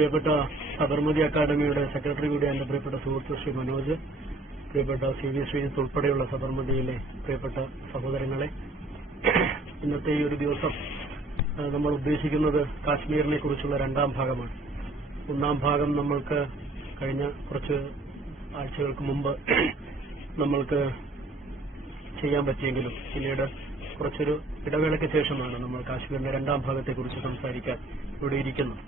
പ്രിയപ്പെട്ട സബർമതി അക്കാദമിയുടെ സെക്രട്ടറി കൂടിയ എന്റെ പ്രിയപ്പെട്ട സുഹൃത്ത് ശ്രീ മനോജ്, പ്രിയപ്പെട്ട CV ശ്രീജിത്ത് ഉൾപ്പെടെയുള്ള സബർമതിയിലെ പ്രിയപ്പെട്ട സഹോദരങ്ങളെ, ഇന്നത്തെ ഈ ഒരു ദിവസം നമ്മൾ ഉദ്ദേശിക്കുന്നത് കാശ്മീരിനെ കുറിച്ചുള്ള രണ്ടാം ഭാഗമാണ്. ഒന്നാം ഭാഗം നമ്മൾക്ക് കഴിഞ്ഞ കുറച്ച് ആഴ്ചകൾക്ക് മുമ്പ് നമ്മൾക്ക് ചെയ്യാൻ പറ്റിയെങ്കിലും പിന്നീട് കുറച്ചൊരു ഇടവേളയ്ക്ക് ശേഷമാണ് നമ്മൾ കാശ്മീരിന്റെ രണ്ടാം ഭാഗത്തെക്കുറിച്ച് സംസാരിക്കാൻ ഇവിടെ ഇരിക്കുന്നത്.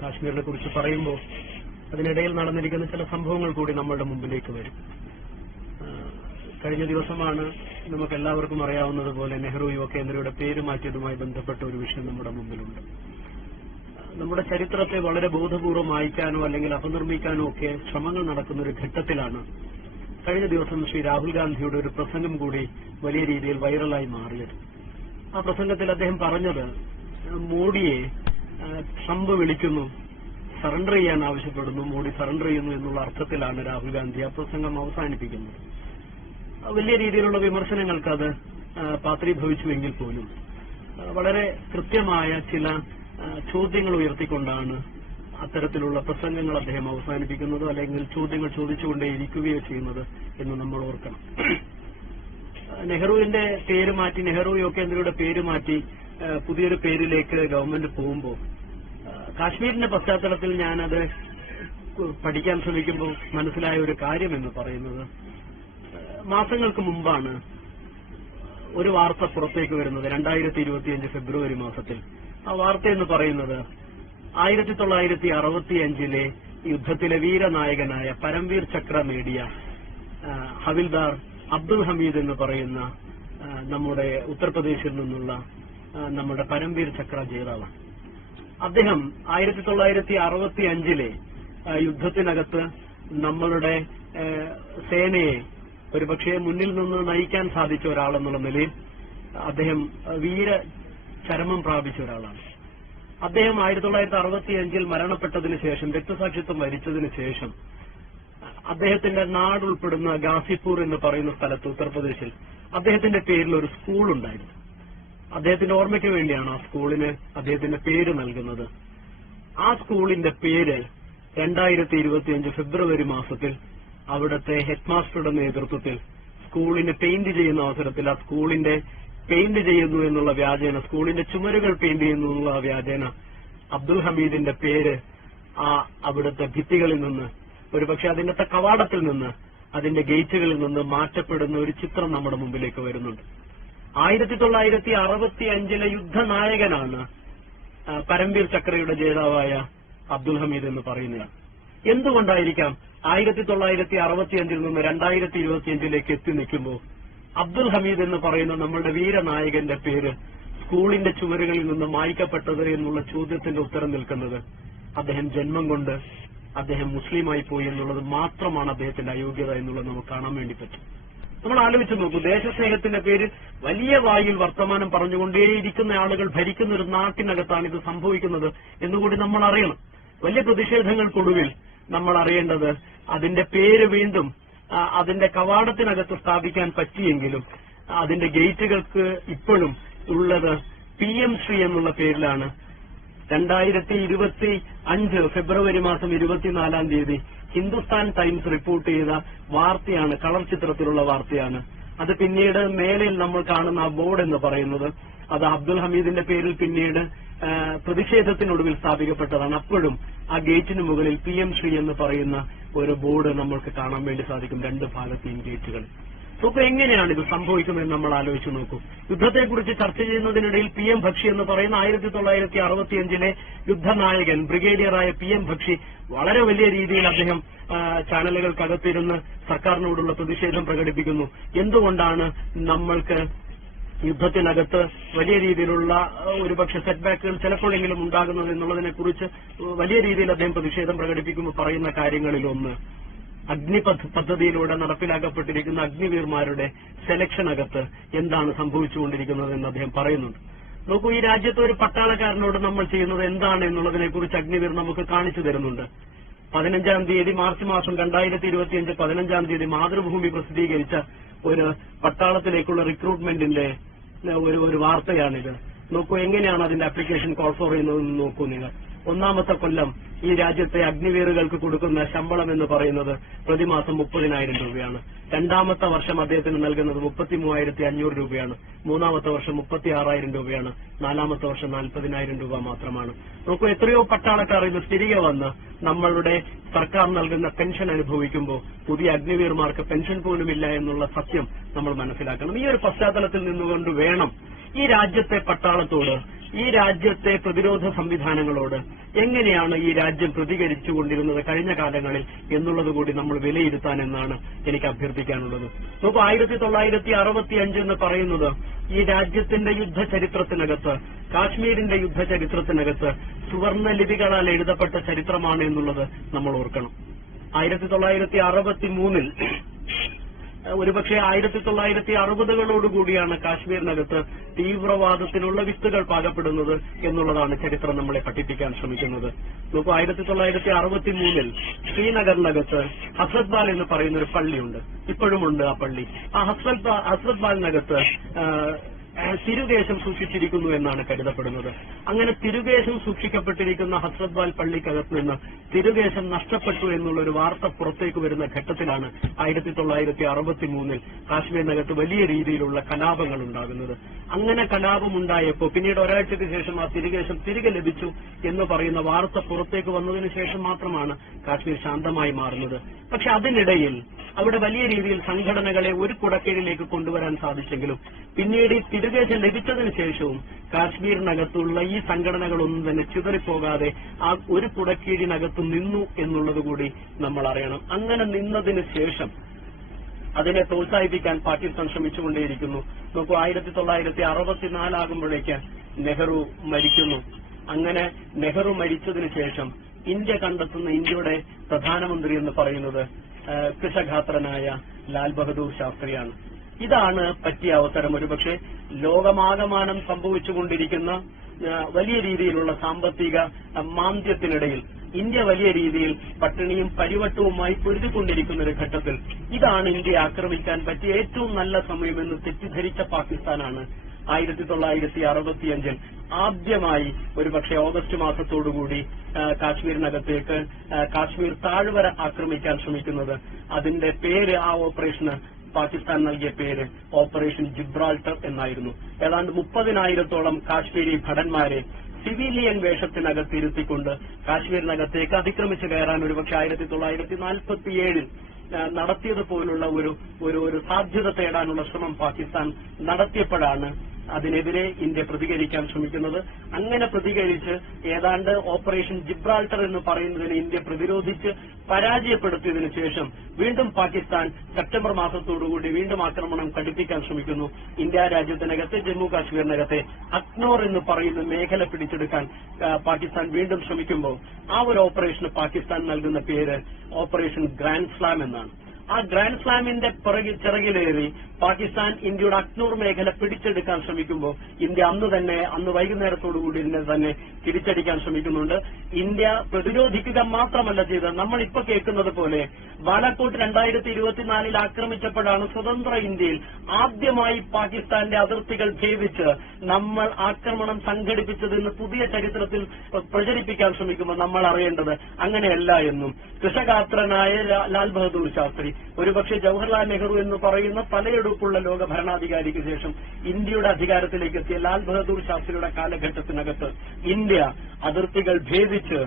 കാശ്മീരിനെ കുറിച്ച് പറയുമ്പോൾ അതിനിടയിൽ നടന്നിരിക്കുന്ന ചില സംഭവങ്ങൾ കൂടി നമ്മളുടെ മുമ്പിലേക്ക് വരും. കഴിഞ്ഞ ദിവസമാണ് നമുക്ക് എല്ലാവർക്കും അറിയാവുന്നതുപോലെ നെഹ്റു യുവകേന്ദ്രയുടെ പേര് മാറ്റിയതുമായി ബന്ധപ്പെട്ട ഒരു വിഷയം നമ്മുടെ മുമ്പിലുണ്ട്. നമ്മുടെ ചരിത്രത്തെ വളരെ ബോധപൂർവം വായിക്കാനോ അല്ലെങ്കിൽ അപനിർമ്മിക്കാനോ ഒക്കെ ശ്രമങ്ങൾ നടക്കുന്ന ഒരു ഘട്ടത്തിലാണ് കഴിഞ്ഞ ദിവസം ശ്രീ രാഹുൽ ഗാന്ധിയുടെ ഒരു പ്രസംഗം കൂടി വലിയ രീതിയിൽ വൈറലായി മാറിയത്. ആ പ്രസംഗത്തിൽ അദ്ദേഹം പറഞ്ഞത് മോഡിയെ ട്രംപ് വിളിക്കുന്നു, സറണ്ടർ ചെയ്യാൻ ആവശ്യപ്പെടുന്നു, മോഡി സറണ്ടർ ചെയ്യുന്നു എന്നുള്ള അർത്ഥത്തിലാണ് രാഹുൽ ഗാന്ധി ആ പ്രസംഗം അവസാനിപ്പിക്കുന്നത്. വലിയ രീതിയിലുള്ള വിമർശനങ്ങൾക്ക് അത് പാത്രീഭവിച്ചുവെങ്കിൽ പോലും വളരെ കൃത്യമായ ചില ചോദ്യങ്ങൾ ഉയർത്തിക്കൊണ്ടാണ് അത്തരത്തിലുള്ള പ്രസംഗങ്ങൾ അദ്ദേഹം അവസാനിപ്പിക്കുന്നത്, അല്ലെങ്കിൽ ചോദ്യങ്ങൾ ചോദിച്ചുകൊണ്ടേയിരിക്കുകയോ ചെയ്യുന്നത് എന്ന് നമ്മൾ ഓർക്കണം. നെഹ്റുവിന്റെ പേര് മാറ്റി, നെഹ്റു യുവകേന്ദ്രയുടെ പേര് മാറ്റി പുതിയൊരു പേരിലേക്ക് ഗവൺമെന്റ് പോകുമ്പോൾ കാശ്മീരിന്റെ പശ്ചാത്തലത്തിൽ ഞാനത് പഠിക്കാൻ ശ്രമിക്കുമ്പോൾ മനസ്സിലായ ഒരു കാര്യം എന്ന് പറയുന്നത്, മാസങ്ങൾക്ക് മുമ്പാണ് ഒരു വാർത്ത പുറത്തേക്ക് വരുന്നത് 2025 ഫെബ്രുവരി മാസത്തിൽ. ആ വാർത്ത എന്ന് പറയുന്നത് 1965 യുദ്ധത്തിലെ വീരനായകനായ പരംവീർ ചക്ര നേടിയ ഹവിൽദാർ അബ്ദുൽ ഹമീദ് എന്ന് പറയുന്ന നമ്മുടെ ഉത്തർപ്രദേശിൽ നിന്നുള്ള നമ്മുടെ പരംവീർ ചക്ര ജേതാവാണ്. അദ്ദേഹം 1965 യുദ്ധത്തിനകത്ത് നമ്മളുടെ സേനയെ ഒരുപക്ഷെ മുന്നിൽ നിന്ന് നയിക്കാൻ സാധിച്ച ഒരാളെന്നുള്ള നിലയിൽ അദ്ദേഹം വീര ചരമം പ്രാപിച്ച ഒരാളാണ്. അദ്ദേഹം 1965 മരണപ്പെട്ടതിന് ശേഷം, രക്തസാക്ഷിത്വം വരിച്ചതിന് ശേഷം, അദ്ദേഹത്തിന്റെ നാടുൾപ്പെടുന്ന ഗാസിപൂർ എന്ന് പറയുന്ന സ്ഥലത്ത് ഉത്തർപ്രദേശിൽ അദ്ദേഹത്തിന്റെ പേരിൽ ഒരു സ്കൂൾ ഉണ്ടായിരുന്നു. അദ്ദേഹത്തിന്റെ ഓർമ്മയ്ക്ക് വേണ്ടിയാണ് ആ സ്കൂളിന് അദ്ദേഹത്തിന്റെ പേര് നൽകുന്നത്. ആ സ്കൂളിന്റെ പേര് 2025 ഫെബ്രുവരി മാസത്തിൽ അവിടുത്തെ ഹെഡ്മാസ്റ്ററുടെ നേതൃത്വത്തിൽ സ്കൂളിന് പെയിന്റ് ചെയ്യുന്ന അവസരത്തിൽ ആ സ്കൂളിന്റെ പെയിന്റ് ചെയ്യുന്നു എന്നുള്ള വ്യാജേന, സ്കൂളിന്റെ ചുമരുകൾ പെയിന്റ് ചെയ്യുന്നു എന്നുള്ള വ്യാജേന അബ്ദുൽ ഹമീദിന്റെ പേര് ആ അവിടുത്തെ ഭിത്തികളിൽ നിന്ന്, ഒരുപക്ഷെ അതിന്റെ കവാടത്തിൽ നിന്ന്, അതിന്റെ ഗേറ്റുകളിൽ നിന്ന് മാറ്റപ്പെടുന്ന ഒരു ചിത്രം നമ്മുടെ മുമ്പിലേക്ക് വരുന്നുണ്ട്. 1965 യുദ്ധനായകനാണ് പരംവീർ ചക്രയുടെ ജേതാവായ അബ്ദുൽ ഹമീദ് എന്ന് പറയുന്നത്. എന്തുകൊണ്ടായിരിക്കാം 1965 നിന്ന് 2025 എത്തി നിൽക്കുമ്പോൾ അബ്ദുൽ ഹമീദ് എന്ന് പറയുന്ന നമ്മളുടെ വീരനായകന്റെ പേര് സ്കൂളിന്റെ ചുമരുകളിൽ നിന്ന് മായ്ക്കപ്പെട്ടത് എന്നുള്ള ചോദ്യത്തിന്റെ ഉത്തരം നിൽക്കുന്നത്? അദ്ദേഹം ജന്മം കൊണ്ട് അദ്ദേഹം മുസ്ലിമായി പോയി എന്നുള്ളത് മാത്രമാണ് അദ്ദേഹത്തിന്റെ അയോഗ്യത എന്നുള്ളത് നമുക്ക് കാണാൻ വേണ്ടി പറ്റും. നമ്മൾ ആലോചിച്ച് നോക്കൂ, ദേശസ്നേഹത്തിന്റെ പേര് വലിയ വായിൽ വർത്തമാനം പറഞ്ഞുകൊണ്ടേയിരിക്കുന്ന ആളുകൾ ഭരിക്കുന്ന ഒരു നാട്ടിനകത്താണ് ഇത് സംഭവിക്കുന്നത് എന്നുകൂടി നമ്മൾ അറിയണം. വലിയ പ്രതിഷേധങ്ങൾക്കൊടുവിൽ നമ്മൾ അറിയേണ്ടത് അതിന്റെ പേര് വീണ്ടും അതിന്റെ കവാടത്തിനകത്ത് സ്ഥാപിക്കാൻ പറ്റിയെങ്കിലും അതിന്റെ ഗേറ്റുകൾക്ക് ഇപ്പോഴും ഉള്ളത് PM ശ്രീ എന്നുള്ള പേരിലാണ്. 2025 ഫെബ്രുവരി മാസം 24 ഹിന്ദുസ്ഥാൻ ടൈംസ് റിപ്പോർട്ട് ചെയ്ത വാർത്തയാണ്, കളർ ചിത്രത്തിലുള്ള വാർത്തയാണ്. അത് പിന്നീട് മേലിൽ നമ്മൾ കാണുന്ന ആ ബോർഡ് എന്ന് പറയുന്നത് അത് അബ്ദുൽ ഹമീദിന്റെ പേരിൽ പിന്നീട് പ്രതിഷേധത്തിനൊടുവിൽ സ്ഥാപിക്കപ്പെട്ടതാണ്. അപ്പോഴും ആ ഗേറ്റിന് മുകളിൽ PM ശ്രീ എന്ന് പറയുന്ന ഒരു ബോർഡ് നമ്മൾക്ക് കാണാൻ വേണ്ടി സാധിക്കും രണ്ട് ഭാഗത്തെയും ഗേറ്റുകളിൽ. അപ്പോൾ എങ്ങനെയാണ് ഇത് സംഭവിക്കുന്നതെന്ന് നമ്മൾ ആലോചിച്ച് നോക്കൂ. യുദ്ധത്തെക്കുറിച്ച് ചർച്ച ചെയ്യുന്നതിനിടയിൽ PM ഭക്ഷി എന്ന് പറയുന്ന 1965 യുദ്ധനായകൻ ബ്രിഗേഡിയറായ PM ഭക്ഷി വളരെ വലിയ രീതിയിൽ അദ്ദേഹം ചാനലുകൾക്കകത്തിരുന്ന് സർക്കാരിനോടുള്ള പ്രതിഷേധം പ്രകടിപ്പിക്കുന്നു. എന്തുകൊണ്ടാണ് നമ്മൾക്ക് യുദ്ധത്തിനകത്ത് വലിയ രീതിയിലുള്ള ഒരുപക്ഷെ സെറ്റ്ബാക്കുകൾ ചിലപ്പോഴെങ്കിലും ഉണ്ടാകുന്നത് എന്നുള്ളതിനെക്കുറിച്ച് വലിയ രീതിയിൽ അദ്ദേഹം പ്രതിഷേധം പ്രകടിപ്പിക്കുമ്പോൾ പറയുന്ന കാര്യങ്ങളിലൊന്ന്, അഗ്നിപഥ് പദ്ധതിയിലൂടെ നടപ്പിലാക്കപ്പെട്ടിരിക്കുന്ന അഗ്നിവീർമാരുടെ സെലക്ഷനകത്ത് എന്താണ് സംഭവിച്ചുകൊണ്ടിരിക്കുന്നത് എന്ന് അദ്ദേഹം പറയുന്നുണ്ട്. നോക്കൂ, ഈ രാജ്യത്തെ ഒരു പട്ടാളക്കാരനോട് നമ്മൾ ചെയ്യുന്നത് എന്താണ് എന്നുള്ളതിനെക്കുറിച്ച് അഗ്നിവീർ നമുക്ക് കാണിച്ചു തരുന്നുണ്ട്. 15-ാം തീയതി മാർച്ച് മാസം 2025 15-ാം തീയതി മാതൃഭൂമി പ്രസിദ്ധീകരിച്ച ഒരു പട്ടാളത്തിലേക്കുള്ള റിക്രൂട്ട്മെന്റിന്റെ ഒരു വാർത്തയാണിത്. നോക്കൂ, എങ്ങനെയാണ് അതിന്റെ ആപ്ലിക്കേഷൻ കോൾ ഫോർ ചെയ്യുന്നതെന്ന് നോക്കൂ നിങ്ങൾ. ഒന്നാമത്തെ കൊല്ലം ഈ രാജ്യത്തെ അഗ്നിവീറുകൾക്ക് കൊടുക്കുന്ന ശമ്പളം എന്ന് പറയുന്നത് പ്രതിമാസം 30,000 രൂപയാണ്. രണ്ടാമത്തെ വർഷം അദ്ദേഹത്തിന് നൽകുന്നത് 33,500 രൂപയാണ്. മൂന്നാമത്തെ വർഷം 36,000 രൂപയാണ്. നാലാമത്തെ വർഷം 40,000 രൂപ മാത്രമാണ്. നോക്കൂ, എത്രയോ പട്ടാളക്കാർ ഇന്ന് തിരികെ വന്ന് നമ്മളുടെ സർക്കാർ നൽകുന്ന പെൻഷൻ അനുഭവിക്കുമ്പോൾ പുതിയ അഗ്നിവീർമാർക്ക് പെൻഷൻ പോലുമില്ല എന്നുള്ള സത്യം നമ്മൾ മനസ്സിലാക്കണം. ഈ ഒരു പശ്ചാത്തലത്തിൽ നിന്നുകൊണ്ട് വേണം ഈ രാജ്യത്തെ പട്ടാളത്തോട്, ഈ രാജ്യത്തെ പ്രതിരോധ സംവിധാനങ്ങളോട് എങ്ങനെയാണ് ഈ രാജ്യം പ്രതികരിച്ചുകൊണ്ടിരുന്നത് കഴിഞ്ഞ കാലങ്ങളിൽ എന്നുള്ളത് കൂടി നമ്മൾ വിലയിരുത്താൻ എന്നാണ് എനിക്ക് അഭ്യർത്ഥിക്കാനുള്ളത്. നോക്കൂ, 1965 എന്ന് പറയുന്നത് ഈ രാജ്യത്തിന്റെ യുദ്ധചരിത്രത്തിനകത്ത്, കാശ്മീരിന്റെ യുദ്ധചരിത്രത്തിനകത്ത് സുവർണ ലിപികളാൽ എഴുതപ്പെട്ട ചരിത്രമാണ് എന്നുള്ളത് നമ്മൾ ഓർക്കണം. 1963 ഒരുപക്ഷെ 1960കളോടുകൂടിയാണ് കാശ്മീരിനകത്ത് തീവ്രവാദത്തിനുള്ള വിത്തുകൾ പാകപ്പെടുന്നത് എന്നുള്ളതാണ് ചരിത്രം നമ്മളെ പഠിപ്പിക്കാൻ ശ്രമിക്കുന്നത്. നോക്കൂ, 1963 ശ്രീനഗറിനകത്ത് ഹസ്രത് ബാൽ എന്ന് പറയുന്ന ഒരു പള്ളിയുണ്ട്. ഇപ്പോഴുമുണ്ട് ആ പള്ളി. ആ ഹസ്രത് ബാലിനകത്ത് തിരുകേശം സൂക്ഷിച്ചിരിക്കുന്നു എന്നാണ് കരുതപ്പെടുന്നത്. അങ്ങനെ തിരുകേശം സൂക്ഷിക്കപ്പെട്ടിരിക്കുന്ന ഹസ്രത് ബാൽ പള്ളിക്കകത്ത് നിന്ന് തിരുകേശം നഷ്ടപ്പെട്ടു എന്നുള്ള ഒരു വാർത്ത പുറത്തേക്ക് വരുന്ന ഘട്ടത്തിലാണ് 1963 കാശ്മീരിനകത്ത് വലിയ രീതിയിലുള്ള കലാപങ്ങൾ ഉണ്ടാകുന്നത്. അങ്ങനെ കലാപമുണ്ടായപ്പോൾ പിന്നീട് ഒരാഴ്ചയ്ക്ക് ശേഷം ആ തിരുകേശം തിരികെ ലഭിച്ചു എന്ന് പറയുന്ന വാർത്ത പുറത്തേക്ക് വന്നതിന് ശേഷം മാത്രമാണ് കാശ്മീർ ശാന്തമായി മാറുന്നത്. പക്ഷെ അതിനിടയിൽ അവിടെ വലിയ രീതിയിൽ സംഘടനകളെ ഒരു കുടക്കീഴിലേക്ക് കൊണ്ടുവരാൻ സാധിച്ചെങ്കിലും പിന്നീട് ഈ തിരുകേശം ലഭിച്ചതിന് ശേഷവും കാശ്മീരിനകത്തുള്ള ഈ സംഘടനകളൊന്നും തന്നെ ചിതറിപ്പോകാതെ ആ ഒരു കുടക്കീഴിനകത്ത് നിന്നു എന്നുള്ളത് കൂടി നമ്മൾ അറിയണം. അങ്ങനെ നിന്നതിന് ശേഷം അതിനെ പ്രോത്സാഹിപ്പിക്കാൻ പാകിസ്ഥാൻ ശ്രമിച്ചുകൊണ്ടേയിരിക്കുന്നു. നോക്കൂ, 1964 ആകുമ്പോഴേക്ക് നെഹ്റു മരിക്കുന്നു. അങ്ങനെ നെഹ്റു മരിച്ചതിന് ശേഷം ഇന്ത്യ കണ്ടെത്തുന്ന ഇന്ത്യയുടെ പ്രധാനമന്ത്രി എന്ന് പറയുന്നത് കൃഷഘാത്രനായ ലാൽ ബഹദൂർ ശാസ്ത്രിയാണ്. ഇതാണ് പറ്റിയ അവസരം. ഒരുപക്ഷെ ലോകമാകമാനം സംഭവിച്ചുകൊണ്ടിരിക്കുന്ന വലിയ രീതിയിലുള്ള സാമ്പത്തിക മാന്ദ്യത്തിനിടയിൽ ഇന്ത്യ വലിയ രീതിയിൽ പട്ടിണിയും പരിവട്ടവുമായി പൊരുതിക്കൊണ്ടിരിക്കുന്ന ഒരു ഘട്ടത്തിൽ ഇതാണ് ഇന്ത്യയെ ആക്രമിക്കാൻ പറ്റിയ ഏറ്റവും നല്ല സമയമെന്ന് തെറ്റിദ്ധരിച്ച പാകിസ്ഥാനാണ് 1965 ആദ്യമായി ഒരുപക്ഷെ ഓഗസ്റ്റ് മാസത്തോടുകൂടി കാശ്മീരിനകത്തേക്ക് കാശ്മീർ താഴ്വര ആക്രമിക്കാൻ ശ്രമിക്കുന്നത്. അതിന്റെ പേര്, ആ ഓപ്പറേഷന് പാകിസ്ഥാൻ നൽകിയ പേര് ഓപ്പറേഷൻ ജിബ്രാൾട്ടർ എന്നായിരുന്നു. ഏതാണ്ട് 30,000-ഓളം കാശ്മീരി ഭടന്മാരെ സിവിലിയൻ വേഷത്തിനകത്തിരുത്തിക്കൊണ്ട് കാശ്മീരിനകത്തേക്ക് അതിക്രമിച്ചു കയറാൻ ഒരുപക്ഷെ 1947 നടത്തിയതുപോലുള്ള ഒരു സാധ്യത തേടാനുള്ള ശ്രമം പാകിസ്ഥാൻ നടത്തിയപ്പോഴാണ് അതിനെതിരെ ഇന്ത്യ പ്രതികരിക്കാൻ ശ്രമിക്കുന്നത്. അങ്ങനെ പ്രതികരിച്ച് ഏതാണ്ട് ഓപ്പറേഷൻ ജിബ്രാൾട്ടർ എന്ന് പറയുന്നതിനെ ഇന്ത്യ പ്രതിരോധിച്ച് പരാജയപ്പെടുത്തിയതിനു ശേഷം വീണ്ടും പാകിസ്ഥാൻ സെപ്റ്റംബർ മാസത്തോടുകൂടി വീണ്ടും ആക്രമണം കടുപ്പിക്കാൻ ശ്രമിക്കുന്നു. ഇന്ത്യ രാജ്യത്തിനകത്ത് ജമ്മു കാശ്മീരിനകത്തെ അക്നോർ എന്ന് പറയുന്ന മേഖല പിടിച്ചെടുക്കാൻ പാകിസ്ഥാൻ വീണ്ടും ശ്രമിക്കുമ്പോൾ ആ ഒരു ഓപ്പറേഷന് പാകിസ്ഥാൻ നൽകുന്ന പേര് ഓപ്പറേഷൻ ഗ്രാൻഡ് സ്ലാം എന്നാണ്. ആ ഗ്രാൻഡ് സ്ലാമിന്റെ ചിറകിലേറി പാകിസ്ഥാൻ ഇന്ത്യയുടെ അക്നൂർ മേഖല പിടിച്ചെടുക്കാൻ ശ്രമിക്കുമ്പോൾ ഇന്ത്യ അന്ന് വൈകുന്നേരത്തോടുകൂടി ഇതിനെ തന്നെ തിരിച്ചടിക്കാൻ ശ്രമിക്കുന്നുണ്ട്. ഇന്ത്യ പ്രതിരോധിക്കുക മാത്രമല്ല ചെയ്തത്. നമ്മൾ ഇപ്പൊ കേൾക്കുന്നത് പോലെ ബാലാക്കോട്ട് 2024 ആക്രമിച്ചപ്പോഴാണ് സ്വതന്ത്ര ഇന്ത്യയിൽ ആദ്യമായി പാകിസ്ഥാന്റെ അതിർത്തികൾ ഭേദിച്ച് നമ്മൾ ആക്രമണം സംഘടിപ്പിച്ചതെന്ന് പുതിയ ചരിത്രത്തിൽ പ്രചരിപ്പിക്കാൻ ശ്രമിക്കുമ്പോൾ നമ്മൾ അറിയേണ്ടത് അങ്ങനെയല്ല എന്നും കൃഷഗാത്രനായ ലാൽ ബഹദൂർ ശാസ്ത്രി, ഒരുപക്ഷെ ജവഹർലാൽ നെഹ്റു എന്ന് പറയുന്ന തലയെടുപ്പുള്ള ലോക ഭരണാധികാരിക്ക് ശേഷം ഇന്ത്യയുടെ അധികാരത്തിലേക്ക് എത്തിയ ലാൽ ബഹദൂർ ശാസ്ത്രിയുടെ കാലഘട്ടത്തിനകത്ത് ഇന്ത്യ അതിർത്തികൾ ഭേദിച്ച്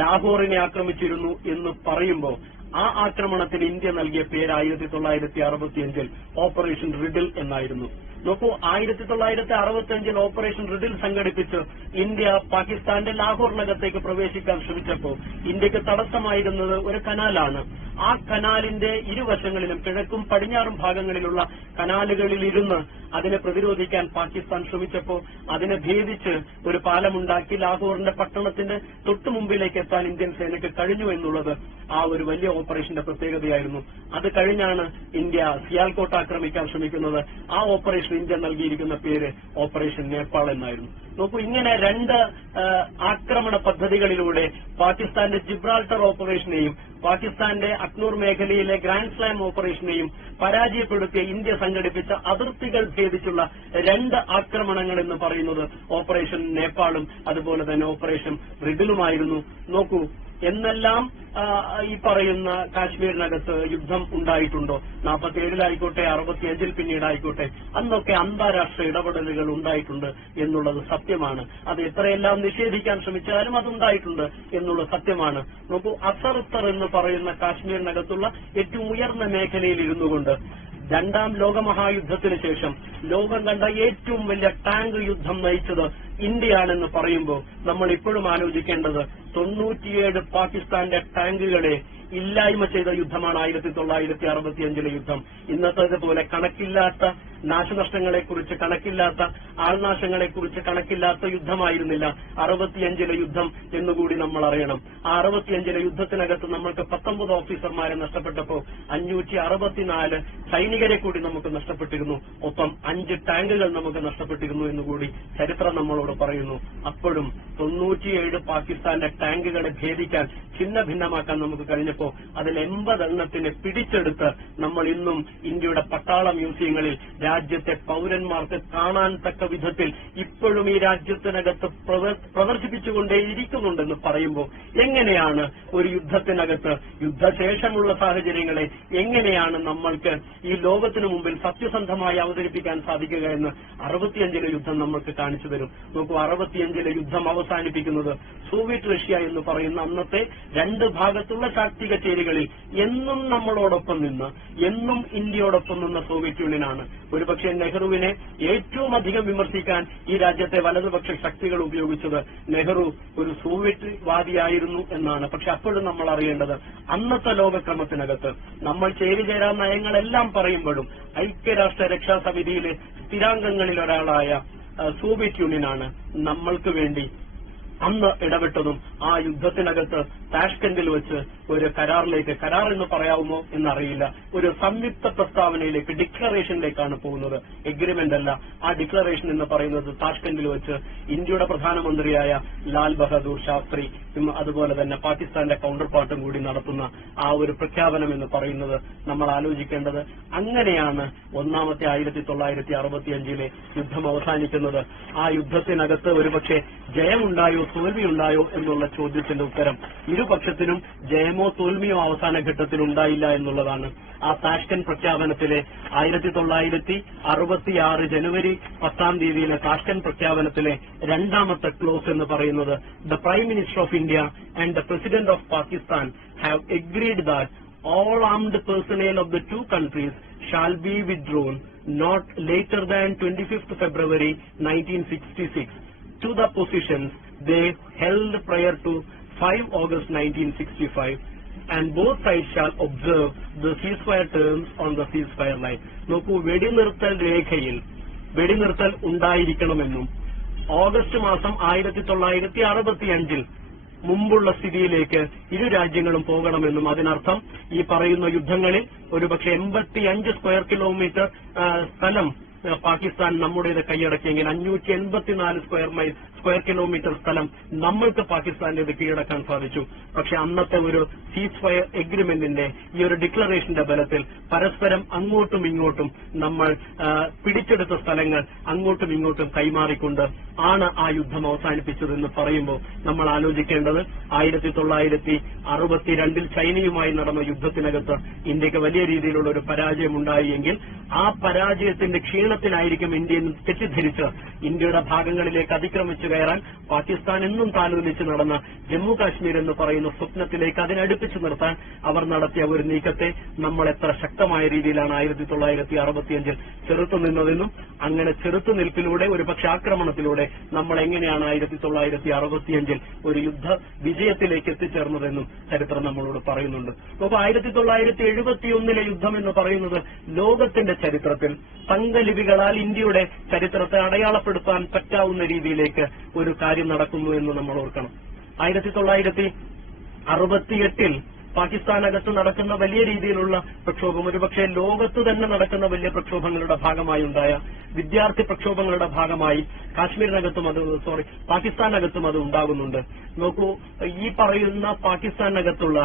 ലാഹോറിനെ ആക്രമിച്ചിരുന്നു എന്ന് പറയുമ്പോൾ ആ ആക്രമണത്തിന് ഇന്ത്യ നൽകിയ പേര് 1965 ഓപ്പറേഷൻ റിഡിൽ എന്നായിരുന്നു. നോക്കൂ, 1965 ഓപ്പറേഷൻ റിഡിൽ സംഘടിപ്പിച്ച് ഇന്ത്യ പാകിസ്ഥാന്റെ ലാഹോറിനകത്തേക്ക് പ്രവേശിക്കാൻ ശ്രമിച്ചപ്പോൾ ഇന്ത്യക്ക് തടസ്സമായിരുന്നത് ഒരു കനാലാണ്. ആ കനാലിന്റെ ഇരുവശങ്ങളിലും കിഴക്കും പടിഞ്ഞാറും ഭാഗങ്ങളിലുള്ള കനാലുകളിലിരുന്ന് അതിനെ പ്രതിരോധിക്കാൻ പാകിസ്ഥാൻ ശ്രമിച്ചപ്പോൾ അതിനെ ഭേദിച്ച് ഒരു പാലമുണ്ടാക്കി ലാഹോറിന്റെ പട്ടണത്തിന്റെ തൊട്ടുമുമ്പിലേക്ക് എത്താൻ ഇന്ത്യൻ സേനയ്ക്ക് കഴിഞ്ഞു എന്നുള്ളത് ആ ഒരു വലിയ ഓപ്പറേഷന്റെ പ്രത്യേകതയായിരുന്നു. അത് കഴിഞ്ഞാണ് ഇന്ത്യ സിയാൽകോട്ട് ആക്രമിക്കാൻ ശ്രമിക്കുന്നത്. ആ ഓപ്പറേഷൻ ഇന്ത്യ നൽകിയിരിക്കുന്ന പേര് ഓപ്പറേഷൻ നേപ്പാൾ എന്നായിരുന്നു. നോക്കൂ, ഇങ്ങനെ രണ്ട് ആക്രമണ പദ്ധതികളിലൂടെ പാകിസ്ഥാന്റെ ജിബ്രാൾട്ടർ ഓപ്പറേഷനെയും പാകിസ്ഥാന്റെ അക്നൂർ മേഖലയിലെ ഗ്രാൻഡ് സ്ലാം ഓപ്പറേഷനെയും പരാജയപ്പെടുത്തിയ ഇന്ത്യ സംഘടിപ്പിച്ച അതിർത്തികൾ ഭേദിച്ചുള്ള 2 ആക്രമണങ്ങൾ എന്ന് പറയുന്നത് ഓപ്പറേഷൻ നേപ്പാളും അതുപോലെ തന്നെ ഓപ്പറേഷൻ റിബിലുമായിരുന്നു. നോക്കൂ, എന്നെല്ലാം ഈ പറയുന്ന കാശ്മീരിനകത്ത് യുദ്ധം ഉണ്ടായിട്ടുണ്ടോ? 47-ലായിക്കോട്ടെ 65-ൽ പിന്നീടായിക്കോട്ടെ, അന്നൊക്കെ അന്താരാഷ്ട്ര ഇടപെടലുകൾ ഉണ്ടായിട്ടുണ്ട് എന്നുള്ളത് സത്യമാണ്. അത് എത്രയെല്ലാം നിഷേധിക്കാൻ ശ്രമിച്ചാലും അതുണ്ടായിട്ടുണ്ട് എന്നുള്ളത് സത്യമാണ്. നോക്കൂ, അസർത്തർ എന്ന് പറയുന്ന കാശ്മീരിനകത്തുള്ള ഏറ്റവും ഉയർന്ന മേഖലയിൽ ഇരുന്നു കൊണ്ട് 2ാം ലോകമഹായുദ്ധത്തിന് ശേഷം ലോകം കണ്ട ഏറ്റവും വലിയ ടാങ്ക് യുദ്ധം നയിച്ചത് ഇന്ത്യയാണെന്ന് പറയുമ്പോൾ നമ്മൾ ഇപ്പോഴും ആലോചിക്കേണ്ടത് 97 പാകിസ്ഥാന്റെ ടാങ്കുകളെ ഇല്ലായ്മ ചെയ്ത യുദ്ധമാണ് 1965-ലെ യുദ്ധം. ഇന്നത്തേതുപോലെ കണക്കില്ലാത്ത നാശനഷ്ടങ്ങളെക്കുറിച്ച്, കണക്കില്ലാത്ത ആൾനാശങ്ങളെക്കുറിച്ച് കണക്കില്ലാത്ത യുദ്ധമായിരുന്നില്ല 65-ലെ യുദ്ധം എന്നുകൂടി നമ്മൾ അറിയണം. ആ 65-ലെ യുദ്ധത്തിനകത്ത് നമ്മൾക്ക് 19 ഓഫീസർമാരെ നഷ്ടപ്പെട്ടപ്പോൾ 564 സൈനികരെ കൂടി നമുക്ക് നഷ്ടപ്പെട്ടിരുന്നു. ഒപ്പം 5 ടാങ്കുകൾ നമുക്ക് നഷ്ടപ്പെട്ടിരുന്നു എന്നുകൂടി ചരിത്രം നമ്മളോട് പറയുന്നു. അപ്പോഴും 97 പാകിസ്ഥാന്റെ ടാങ്കുകളെ ഭേദിക്കാൻ, ഛിന്ന ഭിന്നമാക്കാൻ നമുക്ക് കഴിഞ്ഞപ്പോൾ അതിൽ 80 എണ്ണത്തിനെ പിടിച്ചെടുത്ത് നമ്മൾ ഇന്നും ഇന്ത്യയുടെ പട്ടാള മ്യൂസിയങ്ങളിൽ രാജ്യത്തെ പൌരന്മാർക്ക് കാണാൻ തക്ക വിധത്തിൽ ഇപ്പോഴും ഈ രാജ്യത്തിനകത്ത് പ്രദർശിപ്പിച്ചുകൊണ്ടേയിരിക്കുന്നുണ്ടെന്ന് പറയുമ്പോൾ എങ്ങനെയാണ് ഒരു യുദ്ധത്തിനകത്ത്, യുദ്ധശേഷമുള്ള സാഹചര്യങ്ങളെ എങ്ങനെയാണ് നമ്മൾക്ക് ഈ ലോകത്തിനു മുമ്പിൽ സത്യസന്ധമായി അവതരിപ്പിക്കാൻ സാധിക്കുക എന്ന് 65-ലെ യുദ്ധം നമ്മൾക്ക് കാണിച്ചു തരും. നോക്കൂ, 65-ലെ യുദ്ധം അവസാനിപ്പിക്കുന്നത് സോവിയറ്റ് റഷ്യ എന്ന് പറയുന്ന അന്നത്തെ 2 ഭാഗത്തുള്ള ശാക്തിക ചേരികളിൽ എന്നും നമ്മളോടൊപ്പം നിന്ന്, എന്നും ഇന്ത്യയോടൊപ്പം നിന്ന സോവിയറ്റ് യൂണിയനാണ്. ഒരുപക്ഷെ നെഹ്റുവിനെ ഏറ്റവും അധികം വിമർശിക്കാൻ ഈ രാജ്യത്തെ വലതുപക്ഷ ശക്തികൾ ഉപയോഗിച്ചത് നെഹ്റു ഒരു സോവിയറ്റ് വാദിയായിരുന്നു എന്നാണ്. പക്ഷെ അപ്പോഴും നമ്മൾ അറിയേണ്ടത് അന്നത്തെ ലോകക്രമത്തിനകത്ത് നമ്മൾ ചേരിചേരാ നയങ്ങളെല്ലാം പറയുമ്പോഴും ഐക്യരാഷ്ട്ര രക്ഷാ സമിതിയിലെ സ്ഥിരാംഗങ്ങളിൽ ഒരാളായ സോവിയറ്റ് യൂണിയനാണ് നമ്മൾക്ക് വേണ്ടി അന്ന് ഇടപെട്ടതും ആ യുദ്ധത്തിനകത്ത് താഷ്കന്റിൽ വെച്ച് ഒരു കരാറിലേക്ക്, കരാർ എന്ന് പറയാവുമോ എന്നറിയില്ല, ഒരു സംയുക്ത പ്രസ്താവനയിലേക്ക്, ഡിക്ലറേഷനിലേക്കാണ് പോകുന്നത്. എഗ്രിമെന്റ് അല്ല. ആ ഡിക്ലറേഷൻ എന്ന് പറയുന്നത് താഷ്കന്റിൽ വെച്ച് ഇന്ത്യയുടെ പ്രധാനമന്ത്രിയായ ലാൽ ബഹദൂർ ശാസ്ത്രി, അതുപോലെ തന്നെ പാകിസ്ഥാന്റെ കൌണ്ടർ പാർട്ടും കൂടി നടത്തുന്ന ആ ഒരു പ്രഖ്യാപനം എന്ന് പറയുന്നത് നമ്മൾ ആലോചിക്കേണ്ടത്. അങ്ങനെയാണ് ഒന്നാമത്തെ 1965-ലെ യുദ്ധം അവസാനിക്കുന്നത്. ആ യുദ്ധത്തിനകത്ത് ഒരുപക്ഷെ ജയമുണ്ടായോ തോൽവിയുണ്ടായോ എന്നുള്ള ചോദ്യത്തിന്റെ ഉത്തരം ഇരുപക്ഷത്തിനും ജയമോ തോൽവിയോ അവസാന ഘട്ടത്തിൽ ഉണ്ടായില്ല എന്നുള്ളതാണ്. ആ താഷ്കന്റ് പ്രഖ്യാപനത്തിലെ 1966 ജനുവരി 10-ാം തീയതിയിലെ താഷ്കന്റ് പ്രഖ്യാപനത്തിലെ 2ാമത്തെ ക്ലോസ് എന്ന് പറയുന്നത്, the prime minister of India and the president of Pakistan have agreed that all armed personnel of the 2 countries shall be withdrawn not later than 25th February 1966 to the positions they held prior to 5 August 1965 and both sides shall observe the ceasefire terms on the ceasefire line. നോക്കൂ, വെടിനിർത്തൽ രേഖയിൽ വെടിനിർത്തൽ ഉണ്ടായിരിക്കണമെന്നും August മാസം 1965 മുമ്പുള്ള സ്ഥിതിയിലേക്ക് ഇരു രാജ്യങ്ങളും പോകണമെന്നും, അതിനർത്ഥം ഈ പറയുന്ന യുദ്ധങ്ങളിൽ ഒരുപക്ഷെ 85 സ്ക്വയർ കിലോമീറ്റർ സ്ഥലം പാകിസ്ഥാൻ നമ്മുടേത് കൈയടക്കിയെങ്കിൽ 584 സ്ക്വയർ കിലോമീറ്റർ സ്ഥലം നമ്മൾക്ക് പാകിസ്ഥാന്റേത് കീഴടക്കാൻ സാധിച്ചു. പക്ഷെ അന്നത്തെ ഒരു സീസ് ഫയർ എഗ്രിമെന്റിന്റെ ഈ ഒരു ഡിക്ലറേഷന്റെ ബലത്തിൽ പരസ്പരം അങ്ങോട്ടും ഇങ്ങോട്ടും നമ്മൾ പിടിച്ചെടുത്ത സ്ഥലങ്ങൾ അങ്ങോട്ടും ഇങ്ങോട്ടും കൈമാറിക്കൊണ്ട് ആണ് ആ യുദ്ധം അവസാനിപ്പിച്ചതെന്ന് പറയുമ്പോൾ നമ്മൾ ആലോചിക്കേണ്ടത് 1962 ചൈനയുമായി നടന്ന യുദ്ധത്തിനകത്ത് ഇന്ത്യക്ക് വലിയ രീതിയിലുള്ള ഒരു പരാജയമുണ്ടായി എങ്കിൽ ആ പരാജയത്തിന്റെ ക്ഷീണത്തിനായിരിക്കും ഇന്ത്യ തെറ്റിദ്ധരിച്ച് ഇന്ത്യയുടെ ഭാഗങ്ങളിലേക്ക് അതിക്രമിച്ചു കയറാൻ പാകിസ്ഥാൻ എന്നും താലോലിച്ച് നടന്ന ജമ്മു കാശ്മീർ എന്ന് പറയുന്ന സ്വപ്നത്തിലേക്ക് അതിനടുപ്പിച്ചു നിർത്താൻ അവർ നടത്തിയ ഒരു നീക്കത്തെ നമ്മൾ എത്ര ശക്തമായ രീതിയിലാണ് 1965 ചെറുത്തുനിന്നതെന്നും അങ്ങനെ ചെറുത്തുനിൽപ്പിലൂടെ ഒരുപക്ഷെ ആക്രമണത്തിലൂടെ നമ്മൾ എങ്ങനെയാണ് 1965 ഒരു യുദ്ധ വിജയത്തിലേക്ക് എത്തിച്ചേർന്നതെന്നും ചരിത്രം നമ്മളോട് പറയുന്നുണ്ട്. അപ്പോൾ 1971 യുദ്ധം എന്ന് പറയുന്നത് ലോകത്തിന്റെ ചരിത്രത്തിൽ തങ്കലിപികളാൽ ഇന്ത്യയുടെ ചരിത്രത്തെ അടയാളപ്പെടുത്താൻ പറ്റാവുന്ന രീതിയിലേക്ക് ഒരു കാര്യം നടക്കുന്നു എന്ന് നമ്മൾ ഓർക്കണം. 1968 പാകിസ്ഥാനകത്ത് നടക്കുന്ന വലിയ രീതിയിലുള്ള പ്രക്ഷോഭം, ഒരുപക്ഷെ ലോകത്ത് തന്നെ നടക്കുന്ന വലിയ പ്രക്ഷോഭങ്ങളുടെ ഭാഗമായി ഉണ്ടായ വിദ്യാർത്ഥി പ്രക്ഷോഭങ്ങളുടെ ഭാഗമായി പാകിസ്ഥാനകത്തും അത് ഉണ്ടാകുന്നുണ്ട്. നോക്കൂ, ഈ പറയുന്ന പാകിസ്ഥാനകത്തുള്ള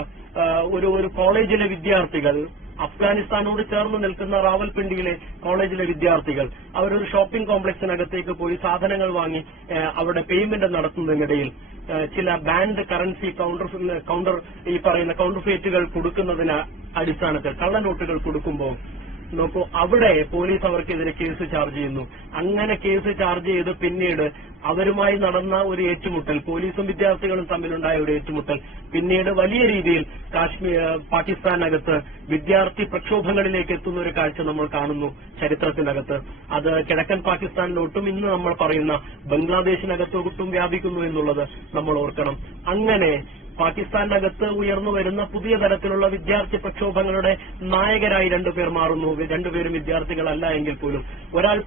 ഒരു കോളേജിലെ വിദ്യാർത്ഥികൾ, അഫ്ഗാനിസ്ഥാനോട് ചേർന്ന് നിൽക്കുന്ന റാവൽപിണ്ടിയിലെ കോളേജിലെ വിദ്യാർത്ഥികൾ, അവരൊരു ഷോപ്പിംഗ് കോംപ്ലക്സിനകത്തേക്ക് പോയി സാധനങ്ങൾ വാങ്ങി അവിടെ പേയ്മെന്റ് നടത്തുന്നതിനിടയിൽ ചില ബാൻഡ് കറൻസി ഈ പറയുന്ന കൗണ്ടർഫെയ്റ്റുകൾ കൊടുക്കുന്നതിന് അടിസ്ഥാനത്തിൽ കള്ളനോട്ടുകൾ കൊടുക്കുമ്പോൾ നോക്കൂ, അവിടെ പോലീസ് അവർക്കെതിരെ കേസ് ചാർജ് ചെയ്യുന്നു. അങ്ങനെ കേസ് ചാർജ് ചെയ്ത് പിന്നീട് അവരുമായി നടന്ന ഒരു ഏറ്റുമുട്ടൽ, പോലീസും വിദ്യാർത്ഥികളും തമ്മിലുണ്ടായ ഒരു ഏറ്റുമുട്ടൽ പിന്നീട് വലിയ രീതിയിൽ പാകിസ്ഥാനകത്ത് വിദ്യാർത്ഥി പ്രക്ഷോഭങ്ങളിലേക്ക് എത്തുന്ന ഒരു കാഴ്ച നമ്മൾ കാണുന്നു ചരിത്രത്തിനകത്ത്. അത് കിഴക്കൻ പാകിസ്ഥാനിലോട്ടും ഇന്ന് നമ്മൾ പറയുന്ന ബംഗ്ലാദേശിനകത്തോട്ടും വ്യാപിക്കുന്നു എന്നുള്ളത് നമ്മൾ ഓർക്കണം. അങ്ങനെ പാകിസ്ഥാനകത്ത് ഉയർന്നു വരുന്ന പുതിയ തരത്തിലുള്ള വിദ്യാർത്ഥി പ്രക്ഷോഭങ്ങളുടെ നായകരായി രണ്ടുപേർ മാറുന്നു. രണ്ടുപേരും വിദ്യാർത്ഥികളല്ല എങ്കിൽ പോലും. ഒരാൾ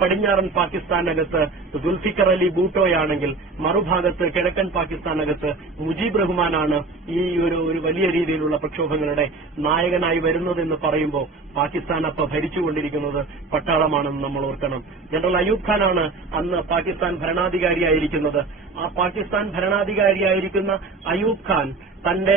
പടിഞ്ഞാറൻ പാകിസ്ഥാനകത്ത് സുൽഫിക്കർ അലി ഭൂട്ടോയാണെങ്കിൽ മറുഭാഗത്ത് കിഴക്കൻ പാകിസ്ഥാനകത്ത് മുജീബ് റഹ്മാനാണ് ഈ ഒരു വലിയ രീതിയിലുള്ള പ്രക്ഷോഭങ്ങളുടെ നായകനായി വരുന്നതെന്ന് പറയുമ്പോൾ പാകിസ്ഥാൻ അപ്പോൾ ഭരിച്ചുകൊണ്ടിരിക്കുന്നത് പട്ടാളമാണെന്ന് നമ്മൾ ഓർക്കണം. ജനറൽ അയൂബ് ഖാനാണ് അന്ന് പാകിസ്ഥാൻ ഭരണാധികാരിയായിരിക്കുന്നത്. ആ പാകിസ്ഥാൻ ഭരണാധികാരിയായിരിക്കുന്ന അയൂബ് ഖാൻ തന്റെ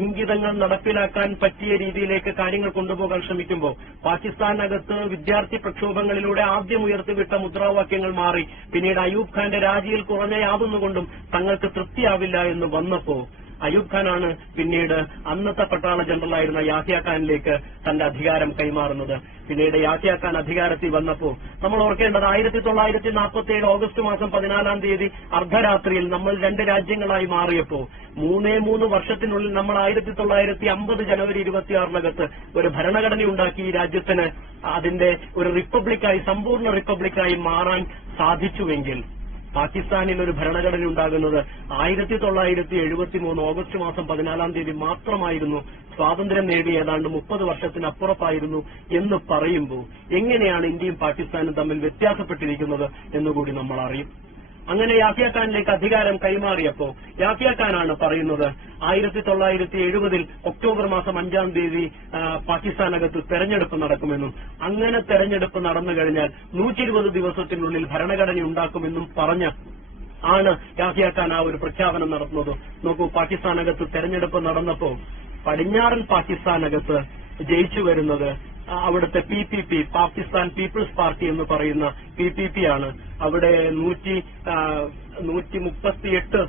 ഇംഗിതങ്ങൾ നടപ്പിലാക്കാൻ പറ്റിയ രീതിയിലേക്ക് കാര്യങ്ങൾ കൊണ്ടുപോകാൻ ശ്രമിക്കുമ്പോൾ പാകിസ്ഥാനകത്ത് വിദ്യാർത്ഥി പ്രക്ഷോഭങ്ങളിലൂടെ ആദ്യം ഉയർത്തിവിട്ട മുദ്രാവാക്യങ്ങൾ മാറി പിന്നീട് അയൂബ് ഖാന്റെ രാജിയിൽ കുറഞ്ഞ യാതൊന്നുകൊണ്ടും തങ്ങൾക്ക് തൃപ്തിയാവില്ല എന്ന് വന്നപ്പോ അയൂബ് ഖാനാണ് പിന്നീട് അന്നത്തെ പട്ടാള ജനറലായിരുന്ന യാഹ്യ ഖാനിലേക്ക് തന്റെ അധികാരം കൈമാറുന്നത്. പിന്നീട് യാഹ്യ ഖാൻ അധികാരത്തിൽ വന്നപ്പോൾ നമ്മൾ ഓർക്കേണ്ടത് 1947 ഓഗസ്റ്റ് മാസം 14 അർദ്ധരാത്രിയിൽ നമ്മൾ രണ്ട് രാജ്യങ്ങളായി മാറിയപ്പോൾ 3 വർഷത്തിനുള്ളിൽ നമ്മൾ 1950 ജനുവരി 26 ഒരു ഭരണഘടന ഉണ്ടാക്കി ഈ രാജ്യത്തിന് അതിന്റെ ഒരു റിപ്പബ്ലിക്കായി, സമ്പൂർണ്ണ റിപ്പബ്ലിക്കായി മാറാൻ സാധിച്ചുവെങ്കിൽ പാകിസ്ഥാനിൽ ഒരു ഭരണഘടന ഉണ്ടാകുന്നത് 1973 ഓഗസ്റ്റ് മാസം 14 മാത്രമായിരുന്നു. സ്വാതന്ത്ര്യം നേടി ഏതാണ്ട് 30 വർഷത്തിനപ്പുറത്തായിരുന്നു എന്ന് പറയുമ്പോൾ എങ്ങനെയാണ് ഇന്ത്യയും പാകിസ്ഥാനും തമ്മിൽ വ്യത്യാസപ്പെട്ടിരിക്കുന്നത് എന്നുകൂടി നമ്മൾ അറിയും. അങ്ങനെ യാഹ്യ ഖാനിലേക്ക് അധികാരം കൈമാറിയപ്പോൾ യാഹ്യ ഖാനാണ് പറയുന്നത് 1970 ഒക്ടോബർ മാസം 5 പാകിസ്ഥാനകത്ത് തെരഞ്ഞെടുപ്പ് നടക്കുമെന്നും അങ്ങനെ തെരഞ്ഞെടുപ്പ് നടന്നു കഴിഞ്ഞാൽ 120 ദിവസത്തിനുള്ളിൽ ഭരണഘടന ഉണ്ടാക്കുമെന്നും പറഞ്ഞ് ആണ് യാഹ്യ ഖാൻ ആ ഒരു പ്രഖ്യാപനം നടത്തുന്നത്. നോക്കൂ, പാകിസ്ഥാനകത്ത് തെരഞ്ഞെടുപ്പ് നടന്നപ്പോൾ പടിഞ്ഞാറൻ പാകിസ്ഥാനകത്ത് ജയിച്ചു വരുന്നത് അവിടുത്തെ PPP, പാകിസ്ഥാൻ പീപ്പിൾസ് പാർട്ടി എന്ന് പറയുന്ന PPP ആണ്. അവിടെ 138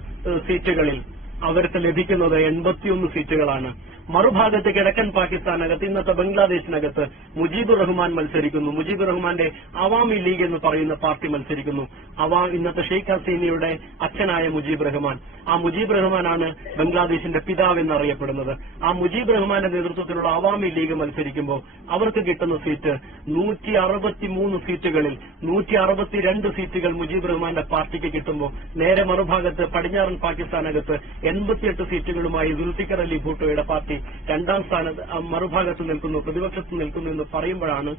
സീറ്റുകളിൽ അവർക്ക് ലഭിക്കുന്നത് 81 സീറ്റുകളാണ്. മറുഭാഗത്ത് കിഴക്കൻ പാകിസ്ഥാനകത്ത് ഇന്നത്തെ ബംഗ്ലാദേശിനകത്ത് മുജീബുർ റഹ്മാൻ മത്സരിക്കുന്നു. മുജീബുർ റഹ്മാന്റെ അവാമി ലീഗ് എന്ന് പറയുന്ന പാർട്ടി മത്സരിക്കുന്നു. ഇന്നത്തെ ഷെയ്ഖ് ഹസീനയുടെ അച്ഛനായ മുജീബ് റഹ്മാൻ. ആ മുജീബ് റഹ്മാനാണ് ബംഗ്ലാദേശിന്റെ പിതാവ് എന്നറിയപ്പെടുന്നത്. ആ മുജീബ് റഹ്മാന്റെ നേതൃത്വത്തിലുള്ള അവാമി ലീഗ് മത്സരിക്കുമ്പോൾ അവർക്ക് കിട്ടുന്ന സീറ്റ് 163 സീറ്റുകളിൽ 162 സീറ്റുകൾ മുജീബ് റഹ്മാന്റെ പാർട്ടിക്ക് കിട്ടുമ്പോൾ നേരെ മറുഭാഗത്ത് പടിഞ്ഞാറൻ പാകിസ്ഥാനകത്ത് 88 സീറ്റുകളുമായി സുൽഫിക്കർ അലി ഭൂട്ടോയുടെ പാർട്ടി രണ്ടാം സ്ഥാനത്ത് മറുഭാഗത്ത് നിൽക്കുന്നു, പ്രതിപക്ഷത്ത് നിൽക്കുന്നു എന്ന് പറയുമ്പോഴാണ്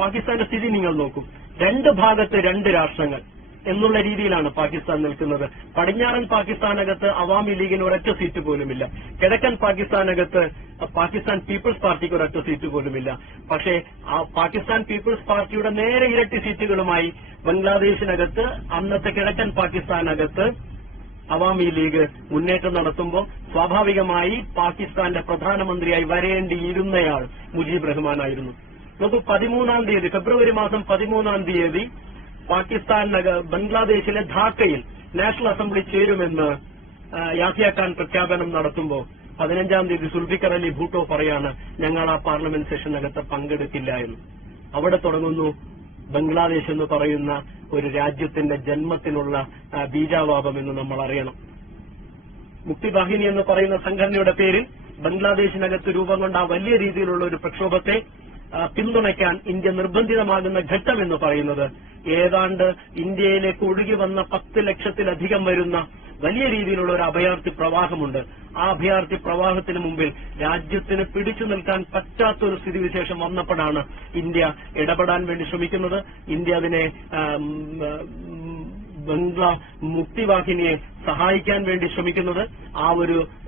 പാകിസ്ഥാന്റെ സ്ഥിതി നിങ്ങൾ നോക്കും. രണ്ട് ഭാഗത്ത് രണ്ട് രാഷ്ട്രങ്ങൾ എന്നുള്ള രീതിയിലാണ് പാകിസ്ഥാൻ നിൽക്കുന്നത്. പടിഞ്ഞാറൻ പാകിസ്ഥാനകത്ത് അവാമി ലീഗിന് ഒരൊറ്റ സീറ്റ് പോലുമില്ല. കിഴക്കൻ പാകിസ്ഥാനകത്ത് പാകിസ്ഥാൻ പീപ്പിൾസ് പാർട്ടിക്ക് ഒരൊറ്റ സീറ്റ് പോലുമില്ല. പക്ഷേ ആ പാകിസ്ഥാൻ പീപ്പിൾസ് പാർട്ടിയുടെ നേരെ ഇരട്ടി സീറ്റുകളുമായി ബംഗ്ലാദേശിനകത്ത് അന്നത്തെ കിഴക്കൻ പാകിസ്ഥാനകത്ത് അവാമി ലീഗ് മുന്നേറ്റം നടത്തുമ്പോൾ സ്വാഭാവികമായി പാകിസ്ഥാന്റെ പ്രധാനമന്ത്രിയായി വരേണ്ടിയിരുന്നയാൾ മുജീബ് റഹ്മാനായിരുന്നു. നമുക്ക് 13-ാം തീയതി ഫെബ്രുവരി മാസം 13-ാം തീയതി ബംഗ്ലാദേശിലെ ധാക്കയിൽ നാഷണൽ അസംബ്ലി ചേരുമെന്ന് യാഹ്യ ഖാൻ പ്രഖ്യാപനം നടത്തുമ്പോൾ 15-ാം തീയതി സുൽഫിക്കർ അലി ഭൂട്ടോ പറയാണ് ഞങ്ങൾ ആ പാർലമെന്റ് സെഷനകത്ത് പങ്കെടുക്കില്ല എന്ന്. അവിടെ തുടങ്ങുന്നു ബംഗ്ലാദേശ് എന്ന് പറയുന്ന ഒരു രാജ്യത്തിന്റെ ജന്മത്തിനുള്ള ബീജാവാപം എന്ന് നമ്മൾ അറിയണം. മുക്തി ബാഹിനി എന്ന് പറയുന്ന സംഘടനയുടെ പേരിൽ ബംഗ്ലാദേശിനകത്ത് രൂപം കൊണ്ട ആ വലിയ രീതിയിലുള്ള ഒരു പ്രക്ഷോഭത്തെ പിന്തുണയ്ക്കാൻ ഇന്ത്യ നിർബന്ധിതമാകുന്ന ഘട്ടം എന്ന് പറയുന്നത് ഏതാണ്ട് ഇന്ത്യയിലേക്ക് ഒഴുകി വന്ന 10 ലക്ഷത്തിലധികം വരുന്ന വലിയ രീതിയിലുള്ള ഒരു അഭയാർത്ഥി പ്രവാഹമുണ്ട്. ആ അഭയാർത്ഥി പ്രവാഹത്തിന് മുമ്പിൽ രാജ്യത്തിന് പിടിച്ചു നിൽക്കാൻ പറ്റാത്തൊരു സ്ഥിതിവിശേഷം വന്നപ്പോഴാണ് ഇന്ത്യ ഇടപെടാൻ വേണ്ടി ശ്രമിക്കുന്നത്. ഇന്ത്യ അതിനെ മുക്തിവാഹിനിയെ സഹായിക്കാൻ വേണ്ടി ശ്രമിക്കുന്നത്. ആ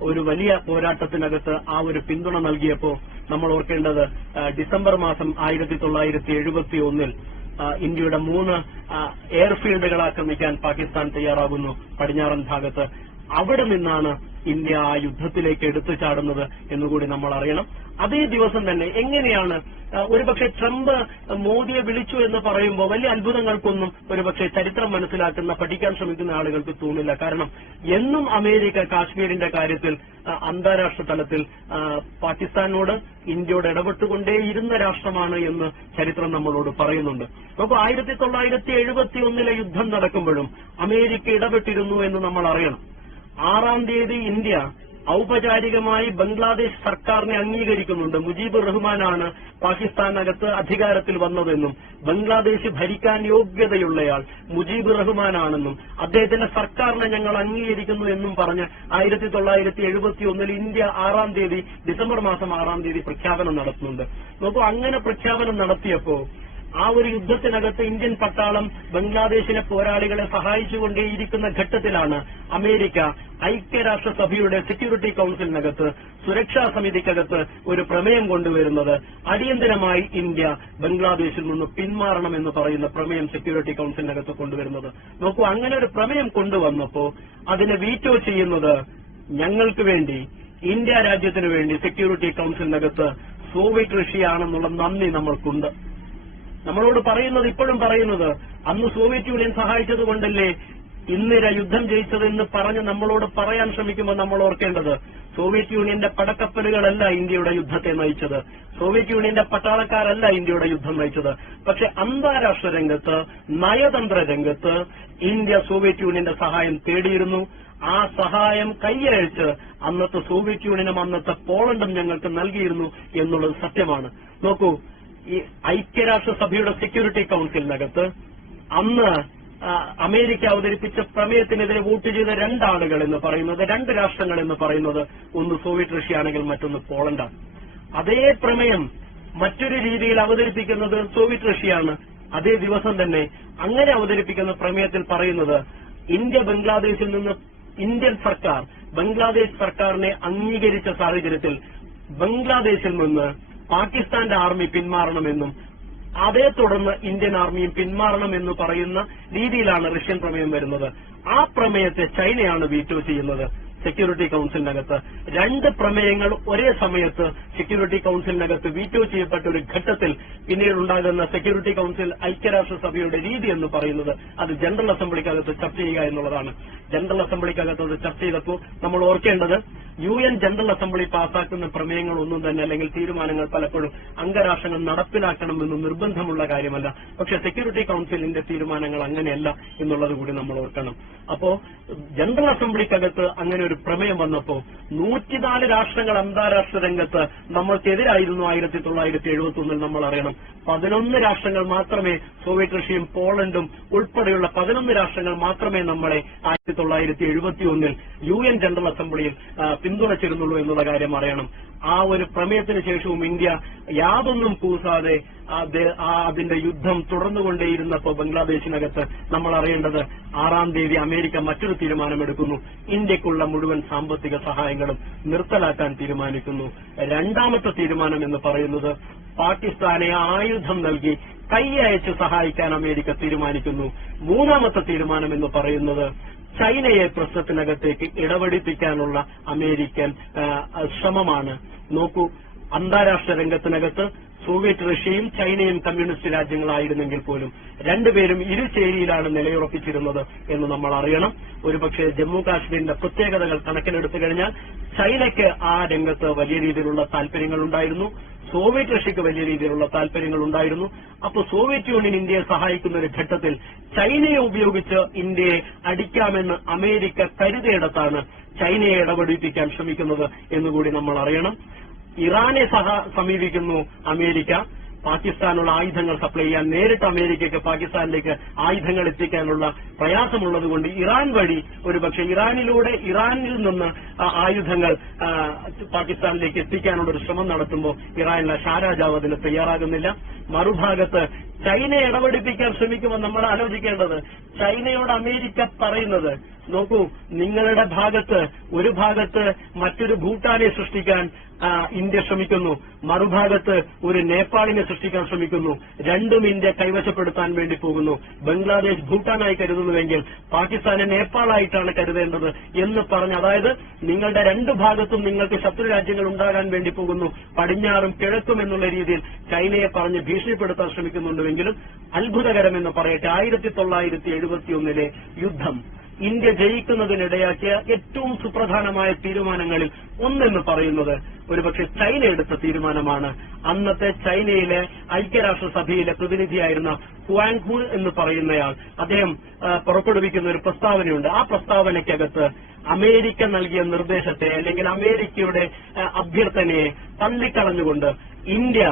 ഒരു വലിയ പോരാട്ടത്തിനകത്ത് ആ ഒരു പിന്തുണ നൽകിയപ്പോൾ നമ്മൾ ഓർക്കേണ്ടത് ഡിസംബർ മാസം 1971 ഇന്ത്യയുടെ 3 എയർഫീൽഡുകൾ ആക്രമിക്കാൻ പാകിസ്ഥാൻ തയ്യാറാകുന്നു പടിഞ്ഞാറൻ ഭാഗത്ത്. അവിടെ നിന്നാണ് ഇന്ത്യ ആ യുദ്ധത്തിലേക്ക് എടുത്തു ചാടുന്നത് എന്നുകൂടി നമ്മൾ അറിയണം. അതേ ദിവസം തന്നെ എങ്ങനെയാണ് ഒരുപക്ഷെ ട്രംപ് മോദിയെ വിളിച്ചു എന്ന് പറയുമ്പോൾ വലിയ അത്ഭുതങ്ങൾക്കൊന്നും ഒരുപക്ഷെ ചരിത്രം മനസ്സിലാക്കുന്ന പഠിക്കാൻ ശ്രമിക്കുന്ന ആളുകൾക്ക് തോന്നില്ല. കാരണം എന്നും അമേരിക്ക കാശ്മീരിന്റെ കാര്യത്തിൽ അന്താരാഷ്ട്ര തലത്തിൽ പാകിസ്ഥാനോട് ഇന്ത്യയോട് ഇടപെട്ടുകൊണ്ടേയിരുന്ന രാഷ്ട്രമാണ് എന്ന് ചരിത്രം നമ്മളോട് പറയുന്നുണ്ട്. അപ്പോൾ 1971 യുദ്ധം നടക്കുമ്പോഴും അമേരിക്ക ഇടപെട്ടിരുന്നു എന്ന് നമ്മൾ അറിയണം. 6-ാം തീയതി ഇന്ത്യ ഔപചാരികമായി ബംഗ്ലാദേശ് സർക്കാരിനെ അംഗീകരിക്കുന്നുണ്ട്. മുജീബുർ റഹ്മാനാണ് പാകിസ്ഥാനകത്ത് അധികാരത്തിൽ വന്നതെന്നും ബംഗ്ലാദേശ് ഭരിക്കാൻ യോഗ്യതയുള്ളയാൾ മുജീബുർ റഹ്മാനാണെന്നും അദ്ദേഹത്തിന്റെ സർക്കാരിനെ ഞങ്ങൾ അംഗീകരിക്കുന്നു എന്നും പറഞ്ഞ് 1971 ഇന്ത്യ 6-ാം തീയതി ഡിസംബർ മാസം 6-ാം തീയതി പ്രഖ്യാപനം നടത്തുന്നുണ്ട്. നോക്കൂ, അങ്ങനെ പ്രഖ്യാപനം നടത്തിയപ്പോ ആ ഒരു യുദ്ധത്തിനകത്ത് ഇന്ത്യൻ പട്ടാളം ബംഗ്ലാദേശിലെ പോരാളികളെ സഹായിച്ചുകൊണ്ടേയിരിക്കുന്ന ഘട്ടത്തിലാണ് അമേരിക്ക ഐക്യരാഷ്ട്രസഭയുടെ സെക്യൂരിറ്റി കൌൺസിലിനകത്ത് സുരക്ഷാ സമിതിക്കകത്ത് ഒരു പ്രമേയം കൊണ്ടുവരുന്നത്. അടിയന്തരമായി ഇന്ത്യ ബംഗ്ലാദേശിൽ നിന്ന് പിന്മാറണമെന്ന് പറയുന്ന പ്രമേയം സെക്യൂരിറ്റി കൌൺസിലിനകത്ത് കൊണ്ടുവരുന്നത്. നോക്കൂ, അങ്ങനെ ഒരു പ്രമേയം കൊണ്ടുവന്നപ്പോ അതിനെ വീറ്റോ ചെയ്യുന്നത് ഞങ്ങൾക്ക് വേണ്ടി, ഇന്ത്യ രാജ്യത്തിന് വേണ്ടി സെക്യൂരിറ്റി കൌൺസിലിനകത്ത് സോവിയറ്റ് റഷ്യയാണെന്നുള്ള നന്ദി നമ്മൾക്കുണ്ട്. നമ്മളോട് പറയുന്നത്, ഇപ്പോഴും പറയുന്നത്, അന്ന് സോവിയറ്റ് യൂണിയൻ സഹായിച്ചതുകൊണ്ടല്ലേ ഇന്നിര യുദ്ധം ജയിച്ചതെന്ന് പറഞ്ഞ് നമ്മളോട് പറയാൻ ശ്രമിക്കുമ്പോൾ നമ്മൾ ഓർക്കേണ്ടത്, സോവിയറ്റ് യൂണിയന്റെ പടക്കപ്പലുകളല്ല ഇന്ത്യയുടെ യുദ്ധത്തെ നയിച്ചത്, സോവിയറ്റ് യൂണിയന്റെ പട്ടാളക്കാരല്ല ഇന്ത്യയുടെ യുദ്ധം നയിച്ചത്. പക്ഷെ അന്താരാഷ്ട്ര രംഗത്ത്, നയതന്ത്ര രംഗത്ത് ഇന്ത്യ സോവിയറ്റ് യൂണിയന്റെ സഹായം തേടിയിരുന്നു. ആ സഹായം കൈയഴിച്ച് അന്നത്തെ സോവിയറ്റ് യൂണിയനും അന്നത്തെ പോളണ്ടും ഞങ്ങൾക്ക് നൽകിയിരുന്നു എന്നുള്ളത് സത്യമാണ്. നോക്കൂ, ഈ ഐക്യരാഷ്ട്രസഭയുടെ സെക്യൂരിറ്റി കൌൺസിലിനകത്ത് അന്ന് അമേരിക്ക അവതരിപ്പിച്ച പ്രമേയത്തിനെതിരെ വോട്ട് ചെയ്ത 2 ആളുകൾ എന്ന് പറയുന്നത്, 2 രാഷ്ട്രങ്ങൾ എന്ന് പറയുന്നത്, ഒന്ന് സോവിയറ്റ് റഷ്യ ആണെങ്കിൽ മറ്റൊന്ന് പോളണ്ടാണ്. അതേ പ്രമേയം മറ്റൊരു രീതിയിൽ അവതരിപ്പിക്കുന്നത് സോവിയറ്റ് റഷ്യയാണ്. അതേ ദിവസം തന്നെ അങ്ങനെ അവതരിപ്പിക്കുന്ന പ്രമേയത്തിൽ പറയുന്നത്, ഇന്ത്യ ബംഗ്ലാദേശിൽ നിന്ന് ഇന്ത്യൻ സർക്കാർ ബംഗ്ലാദേശ് സർക്കാരിനെ അംഗീകരിച്ച സാഹചര്യത്തിൽ ബംഗ്ലാദേശിൽ നിന്ന് പാകിസ്ഥാന്റെ ആർമി പിന്മാറണമെന്നും അതേ തുടർന്ന് ഇന്ത്യൻ ആർമിയും പിന്മാറണമെന്ന് പറയുന്ന രീതിയിലാണ് റഷ്യൻ പ്രമേയം വരുന്നത്. ആ പ്രമേയത്തെ ചൈനയാണ് വീറ്റോ ചെയ്യുന്നത് സെക്യൂരിറ്റി കൌൺസിലിനകത്ത്. 2 പ്രമേയങ്ങൾ ഒരേ സമയത്ത് സെക്യൂരിറ്റി കൌൺസിലിനകത്ത് വീറ്റോ ചെയ്യപ്പെട്ട ഒരു ഘട്ടത്തിൽ പിന്നീടുണ്ടാകുന്ന സെക്യൂരിറ്റി കൌൺസിൽ ഐക്യരാഷ്ട്രസഭയുടെ രീതി എന്ന് പറയുന്നത് അത് ജനറൽ അസംബ്ലിക്കകത്ത് ചർച്ച ചെയ്യുക എന്നുള്ളതാണ്. ജനറൽ അസംബ്ലിക്കകത്ത് അത് ചർച്ച ചെയ്തപ്പോൾ നമ്മൾ ഓർക്കേണ്ടത്, UN ജനറൽ അസംബ്ലി പാസാക്കുന്ന പ്രമേയങ്ങളൊന്നും തന്നെ, അല്ലെങ്കിൽ തീരുമാനങ്ങൾ പലപ്പോഴും അംഗരാഷ്ട്രങ്ങൾ നടപ്പിലാക്കണമെന്ന് നിർബന്ധമുള്ള കാര്യമല്ല. പക്ഷെ സെക്യൂരിറ്റി കൌൺസിലിന്റെ തീരുമാനങ്ങൾ അങ്ങനെയല്ല എന്നുള്ളത് കൂടി നമ്മൾ ഓർക്കണം. അപ്പോ ജനറൽ അസംബ്ലിക്കകത്ത് അങ്ങനെ ഒരു പ്രമേയം വന്നപ്പോ 104 രാഷ്ട്രങ്ങൾ അന്താരാഷ്ട്ര രംഗത്ത് നമ്മൾക്കെതിരായിരുന്നു 1971 നമ്മൾ അറിയണം. 11 രാഷ്ട്രങ്ങൾ മാത്രമേ, സോവിയറ്റ് റഷ്യയും പോളണ്ടും ഉൾപ്പെടെയുള്ള 11 രാഷ്ട്രങ്ങൾ മാത്രമേ നമ്മളെ 1971 UN ജനറൽ അസംബ്ലിയിൽ പിന്തുണച്ചിരുന്നുള്ളൂ എന്നുള്ള കാര്യം അറിയണം. ആ ഒരു പ്രമേയത്തിന് ശേഷവും ഇന്ത്യ യാതൊന്നും കൂസാതെ അതിന്റെ യുദ്ധം തുടർന്നുകൊണ്ടേയിരുന്നപ്പോ ബംഗ്ലാദേശിനകത്ത് നമ്മൾ അറിയേണ്ടത്, 6-ാം തീയതി അമേരിക്ക മറ്റൊരു തീരുമാനമെടുക്കുന്നു. ഇന്ത്യക്കുള്ള മുഴുവൻ സാമ്പത്തിക സഹായങ്ങളും നിർത്തലാക്കാൻ തീരുമാനിക്കുന്നു. 2ാമത്തെ തീരുമാനം എന്ന് പറയുന്നത്, പാകിസ്ഥാനെ ആയുധം നൽകി കൈയയച്ച് സഹായിക്കാൻ അമേരിക്ക തീരുമാനിക്കുന്നു. 3ാമത്തെ തീരുമാനം എന്ന് പറയുന്നത്, ചൈനയെ പ്രശ്നത്തിനകത്തേക്ക് ഇടപെടിപ്പിക്കാനുള്ള അമേരിക്കൻ ശ്രമമാണ്. നോക്കൂ, അന്താരാഷ്ട്ര രംഗത്തിനകത്ത് സോവിയറ്റ് റഷ്യയും ചൈനയും കമ്മ്യൂണിസ്റ്റ് രാജ്യങ്ങളായിരുന്നെങ്കിൽ പോലും 2 പേരും ഇരുചേരിയിലാണ് നിലയുറപ്പിച്ചിരുന്നത് എന്ന് നമ്മൾ അറിയണം. ഒരുപക്ഷെ ജമ്മു കാശ്മീരിന്റെ പ്രത്യേകതകൾ കണക്കിലെടുത്തു കഴിഞ്ഞാൽ ചൈനയ്ക്ക് ആ രംഗത്ത് വലിയ രീതിയിലുള്ള താൽപര്യങ്ങളുണ്ടായിരുന്നു, സോവിയറ്റ് റഷ്യക്ക് വലിയ രീതിയിലുള്ള താൽപര്യങ്ങൾ ഉണ്ടായിരുന്നു. അപ്പോൾ സോവിയറ്റ് യൂണിയൻ ഇന്ത്യയെ സഹായിക്കുന്ന ഒരു ഘട്ടത്തിൽ ചൈനയെ ഉപയോഗിച്ച് ഇന്ത്യയെ അടിക്കാമെന്ന് അമേരിക്ക കരുതിയിടത്താണ് ചൈനയെ ഇടപെടിപ്പിക്കാൻ ശ്രമിക്കുന്നത് എന്നുകൂടി നമ്മൾ അറിയണം. ഇറാനെ സമീപിക്കുന്നു അമേരിക്ക. പാകിസ്ഥാനുള്ള ആയുധങ്ങൾ സപ്ലൈ ചെയ്യാൻ, നേരിട്ട് അമേരിക്കയ്ക്ക് പാകിസ്ഥാനിലേക്ക് ആയുധങ്ങൾ എത്തിക്കാനുള്ള പ്രയാസമുള്ളതുകൊണ്ട് ഇറാൻ വഴി ഒരുപക്ഷെ ഇറാനിൽ നിന്ന് ആയുധങ്ങൾ പാകിസ്ഥാനിലേക്ക് എത്തിക്കാനുള്ള ഒരു ശ്രമം നടത്തുമ്പോൾ ഇറാനിലെ ഷാരാജാവ് അതിന് തയ്യാറാകുന്നില്ല. മറുഭാഗത്ത് ചൈനയെ ഇടപെടിപ്പിക്കാൻ ശ്രമിക്കുമ്പോൾ നമ്മൾ ആലോചിക്കേണ്ടത്, ചൈനയോട് അമേരിക്ക പറയുന്നത്, നോക്കൂ, നിങ്ങളുടെ ഒരു ഭാഗത്ത് മറ്റൊരു ഭൂട്ടാനെ സൃഷ്ടിക്കാൻ ഇന്ത്യ ശ്രമിക്കുന്നു, മറുഭാഗത്ത് ഒരു നേപ്പാളിനെ സൃഷ്ടിക്കാൻ ശ്രമിക്കുന്നു. രണ്ടും ഇന്ത്യ കൈവശപ്പെടുത്താൻ വേണ്ടി പോകുന്നു. ബംഗ്ലാദേശ് ഭൂട്ടാനായി കരുതുന്നുവെങ്കിൽ പാകിസ്ഥാനെ നേപ്പാളായിട്ടാണ് കരുതേണ്ടത് എന്ന് പറഞ്ഞ്, അതായത് നിങ്ങളുടെ രണ്ടു ഭാഗത്തും നിങ്ങൾക്ക് ശത്രു രാജ്യങ്ങൾ ഉണ്ടാകാൻ വേണ്ടി പോകുന്നു, പടിഞ്ഞാറും കിഴക്കും എന്നുള്ള രീതിയിൽ ചൈനയെ പറഞ്ഞ് ഭീഷണിപ്പെടുത്താൻ ശ്രമിക്കുന്നുണ്ടെങ്കിലും അത്ഭുതകരമെന്ന് പറയട്ടെ, 1971 യുദ്ധം ഇന്ത്യ ജയിക്കുന്നതിനിടയാക്കിയ ഏറ്റവും സുപ്രധാനമായ തീരുമാനങ്ങളിൽ ഒന്നെന്ന് പറയുന്നത് ഒരുപക്ഷെ ചൈന എടുത്ത തീരുമാനമാണ്. അന്നത്തെ ചൈനയിലെ ഐക്യരാഷ്ട്രസഭയിലെ പ്രതിനിധിയായിരുന്ന ഹുവാങ്ഹു എന്ന് പറയുന്നയാൾ, അദ്ദേഹം പുറപ്പെടുവിക്കുന്ന ഒരു പ്രസ്താവനയുണ്ട്. ആ പ്രസ്താവനയ്ക്കകത്ത് അമേരിക്ക നൽകിയ നിർദ്ദേശത്തെ അല്ലെങ്കിൽ അമേരിക്കയുടെ അഭ്യർത്ഥനയെ തള്ളിക്കളഞ്ഞുകൊണ്ട് ഇന്ത്യ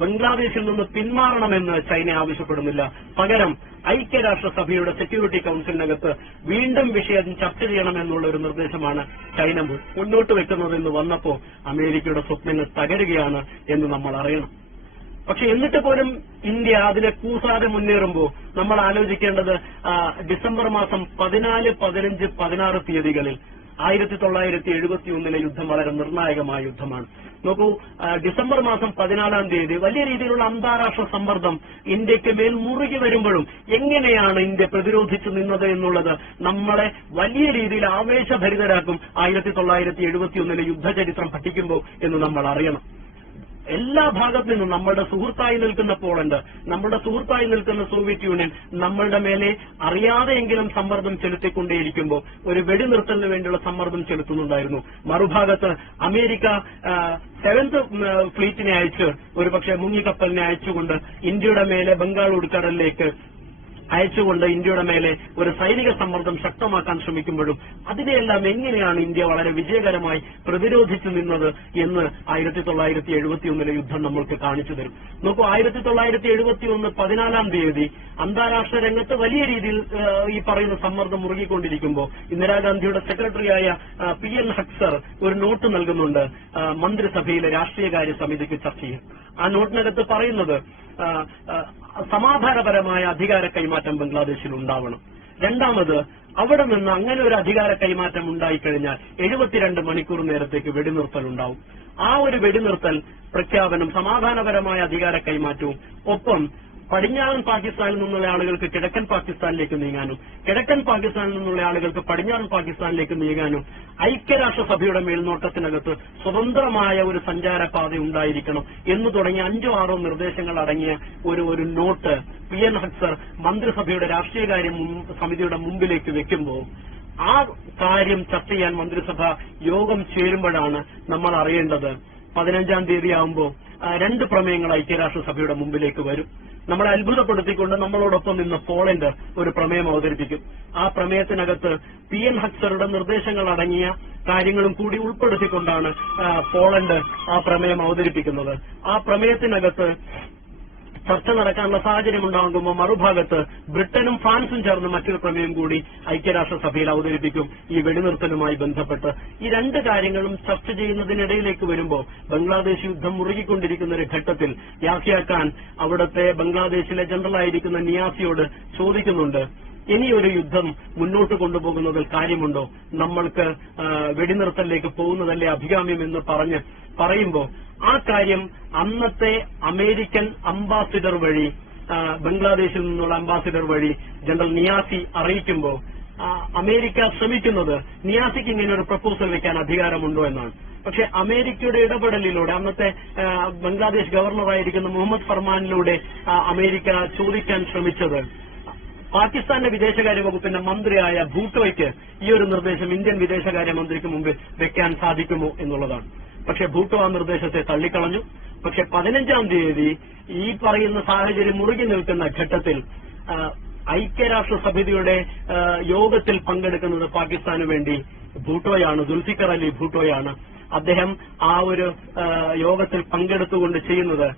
ബംഗ്ലാദേശിൽ നിന്ന് പിന്മാറണമെന്ന് ചൈന ആവശ്യപ്പെടുന്നില്ല. പകരം ഐക്യരാഷ്ട്രസഭയുടെ സെക്യൂരിറ്റി കൌൺസിലിനകത്ത് വീണ്ടും വിഷയം ചർച്ച ചെയ്യണമെന്നുള്ള ഒരു നിർദ്ദേശമാണ് ചൈന മുന്നോട്ട് വെക്കുന്നതെന്ന് വന്നപ്പോൾ അമേരിക്കയുടെ സ്വപ്നങ്ങൾ തകരുകയാണ് എന്ന് നമ്മൾ അറിയണം. പക്ഷെ എന്നിട്ട് പോലും ഇന്ത്യ അതിനെ കൂസാതെ മുന്നേറുമ്പോൾ നമ്മൾ ആലോചിക്കേണ്ടത്, ഡിസംബർ മാസം 14, 15, 16 തീയതികളിൽ 1971 യുദ്ധം വളരെ നിർണായകമായ യുദ്ധമാണ്. നോക്കൂ, ഡിസംബർ മാസം 14 തീയതി വലിയ രീതിയിലുള്ള അന്താരാഷ്ട്ര സമ്മർദ്ദം ഇന്ത്യക്ക് മേൽ മുറുകി വരുമ്പോഴും എങ്ങനെയാണ് ഇന്ത്യ പ്രതിരോധിച്ചു നിന്നത് എന്നുള്ളത് നമ്മളെ വലിയ രീതിയിൽ ആവേശഭരിതരാക്കും 1971 യുദ്ധചരിത്രം പഠിക്കുമ്പോൾ എന്ന് നമ്മൾ അറിയണം. എല്ലാ ഭാഗത്തു നിന്നും നമ്മളുടെ സുഹൃത്തായി നിൽക്കുന്ന പോളണ്ട്, നമ്മളുടെ സുഹൃത്തായി നിൽക്കുന്ന സോവിയറ്റ് യൂണിയൻ നമ്മളുടെ മേലെ അറിയാതെയെങ്കിലും സമ്മർദ്ദം ചെലുത്തിക്കൊണ്ടേയിരിക്കുമ്പോൾ ഒരു വെടിനിർത്തലിന് വേണ്ടിയുള്ള സമ്മർദ്ദം ചെലുത്തുന്നുണ്ടായിരുന്നു. മറുഭാഗത്ത് അമേരിക്ക 7th ഫ്ലീറ്റിനെ അയച്ച്, ഒരുപക്ഷെ മുങ്ങിക്കപ്പലിനെ അയച്ചുകൊണ്ട് ഇന്ത്യയുടെ മേലെ ബംഗാൾ ഉൾക്കടലിലേക്ക് അയച്ചുകൊണ്ട് ഇന്ത്യയുടെ മേലെ ഒരു സൈനിക സമ്മർദ്ദം ശക്തമാക്കാൻ ശ്രമിക്കുമ്പോഴും അതിനെയെല്ലാം എങ്ങനെയാണ് ഇന്ത്യ വളരെ വിജയകരമായി പ്രതിരോധിച്ചു നിന്നത് എന്ന് 1971 യുദ്ധം നമ്മൾക്ക് കാണിച്ചു തരും. നോക്കൂ, 1971 14 തീയതി അന്താരാഷ്ട്ര രംഗത്ത് വലിയ രീതിയിൽ ഈ പറയുന്ന സമ്മർദ്ദം മുറുകിക്കൊണ്ടിരിക്കുമ്പോൾ ഇന്ദിരാഗാന്ധിയുടെ സെക്രട്ടറിയായ PN ഹക്സർ ഒരു നോട്ട് നൽകുന്നുണ്ട് മന്ത്രിസഭയിലെ രാഷ്ട്രീയകാര്യ സമിതിക്ക് ചർച്ച ചെയ്യാൻ. ആ നോട്ടിനകത്ത് പറയുന്നത്, സമാധാനപരമായ അധികാര കൈമാറ്റം ബംഗ്ലാദേശിൽ ഉണ്ടാവണം. രണ്ടാമത്, അവിടെ നിന്ന് അങ്ങനെ ഒരു അധികാര കൈമാറ്റം ഉണ്ടായിക്കഴിഞ്ഞാൽ 72 മണിക്കൂർ നേരത്തേക്ക് വെടിനിർത്തൽ ഉണ്ടാവും. ആ ഒരു വെടിനിർത്തൽ പ്രഖ്യാപനം സമാധാനപരമായ അധികാര കൈമാറ്റവും ഒപ്പം പടിഞ്ഞാറൻ പാകിസ്ഥാനിൽ നിന്നുള്ള ആളുകൾക്ക് കിഴക്കൻ പാകിസ്ഥാനിലേക്ക് നീങ്ങാനും കിഴക്കൻ പാകിസ്ഥാനിൽ നിന്നുള്ള ആളുകൾക്ക് പടിഞ്ഞാറൻ പാകിസ്ഥാനിലേക്ക് നീങ്ങാനും ഐക്യരാഷ്ട്രസഭയുടെ മേൽനോട്ടത്തിനകത്ത് സ്വതന്ത്രമായ ഒരു സഞ്ചാരപാത ഉണ്ടായിരിക്കണം എന്ന് തുടങ്ങിയ 5-6 നിർദ്ദേശങ്ങൾ അടങ്ങിയ ഒരു നോട്ട് PN ഹക്സർ മന്ത്രിസഭയുടെ രാഷ്ട്രീയകാര്യ സമിതിയുടെ മുമ്പിലേക്ക് വെക്കുമ്പോൾ ആ കാര്യം ചർച്ച ചെയ്യാൻ മന്ത്രിസഭ യോഗം ചേരുമ്പോഴാണ് നമ്മൾ അറിയേണ്ടത് 15-ാം തീയതി ആകുമ്പോൾ 2 പ്രമേയങ്ങൾ ഐക്യരാഷ്ട്രസഭയുടെ മുമ്പിലേക്ക് വരും. നമ്മളെ അത്ഭുതപ്പെടുത്തിക്കൊണ്ട് നമ്മളോടൊപ്പം നിന്ന് പോളണ്ട് ഒരു പ്രമേയം അവതരിപ്പിക്കും. ആ പ്രമേയത്തിനകത്ത് PN ഹക്സറുടെ നിർദ്ദേശങ്ങൾ അടങ്ങിയ കാര്യങ്ങളും കൂടി ഉൾപ്പെടുത്തിക്കൊണ്ടാണ് പോളണ്ട് ആ പ്രമേയം അവതരിപ്പിക്കുന്നത്. ആ പ്രമേയത്തിനകത്ത് ചർച്ച നടക്കാനുള്ള സാഹചര്യം ഉണ്ടാകുമ്പോൾ മറുഭാഗത്ത് ബ്രിട്ടനും ഫ്രാൻസും ചേർന്ന് മറ്റൊരു പ്രമേയം കൂടി ഐക്യരാഷ്ട്രസഭയിൽ അവതരിപ്പിക്കും ഈ വെടിനിർത്തലുമായി ബന്ധപ്പെട്ട്. ഈ 2 കാര്യങ്ങളും ചർച്ച ചെയ്യുന്നതിനിടയിലേക്ക് വരുമ്പോൾ ബംഗ്ലാദേശ് യുദ്ധം മുറുകിക്കൊണ്ടിരിക്കുന്ന ഒരു ഘട്ടത്തിൽ യാഹ്യ ഖാൻ അവിടുത്തെ ബംഗ്ലാദേശിലെ ജനറലായിരിക്കുന്ന നിയാസിയോട് ചോദിക്കുന്നുണ്ട്, ഇനിയൊരു യുദ്ധം മുന്നോട്ട് കൊണ്ടുപോകുന്നതിൽ കാര്യമുണ്ടോ? നമ്മൾക്ക് വെടിനിർത്തലിലേക്ക് പോകുന്നതല്ലേ അഭികാമ്യം എന്ന് പറയുമ്പോൾ ആ കാര്യം അന്നത്തെ അമേരിക്കൻ അംബാസിഡർ വഴി, ബംഗ്ലാദേശിൽ നിന്നുള്ള അംബാസിഡർ വഴി ജനറൽ നിയാസി അറിയിക്കുമ്പോൾ അമേരിക്ക ശ്രമിക്കുന്നത് നിയാസിക്ക് ഇങ്ങനെ ഒരു പ്രപ്പോസൽ വെക്കാൻ അധികാരമുണ്ടോ എന്നാണ്. പക്ഷെ അമേരിക്കയുടെ ഇടപെടലിലൂടെ അന്നത്തെ ബംഗ്ലാദേശ് ഗവർണറായിരിക്കുന്ന മുഹമ്മദ് ഫർമാനിലൂടെ അമേരിക്ക ചോദിക്കാൻ ശ്രമിച്ചത് പാകിസ്ഥാന്റെ വിദേശകാര്യ വകുപ്പിന്റെ മന്ത്രിയായ ഭൂട്ടോയ്ക്ക് ഈ ഒരു നിർദ്ദേശം ഇന്ത്യൻ വിദേശകാര്യമന്ത്രിക്ക് മുമ്പിൽ വെക്കാൻ സാധിക്കുമോ എന്നുള്ളതാണ്. പക്ഷെ ഭൂട്ടോ ആ നിർദ്ദേശത്തെ തള്ളിക്കളഞ്ഞു. പക്ഷെ 15-ാം തീയതി ഈ പറയുന്ന സാഹചര്യം മുറുകി നിൽക്കുന്ന ഘട്ടത്തിൽ ഐക്യരാഷ്ട്രസഭയുടെ യോഗത്തിൽ പങ്കെടുക്കുന്നത് പാകിസ്ഥാന് വേണ്ടി ഭൂട്ടോയാണ്, ദുൽഫിക്കർ അലി ഭൂട്ടോയാണ്. അദ്ദേഹം ആ ഒരു യോഗത്തിൽ പങ്കെടുത്തുകൊണ്ട് ചെയ്യുന്നത്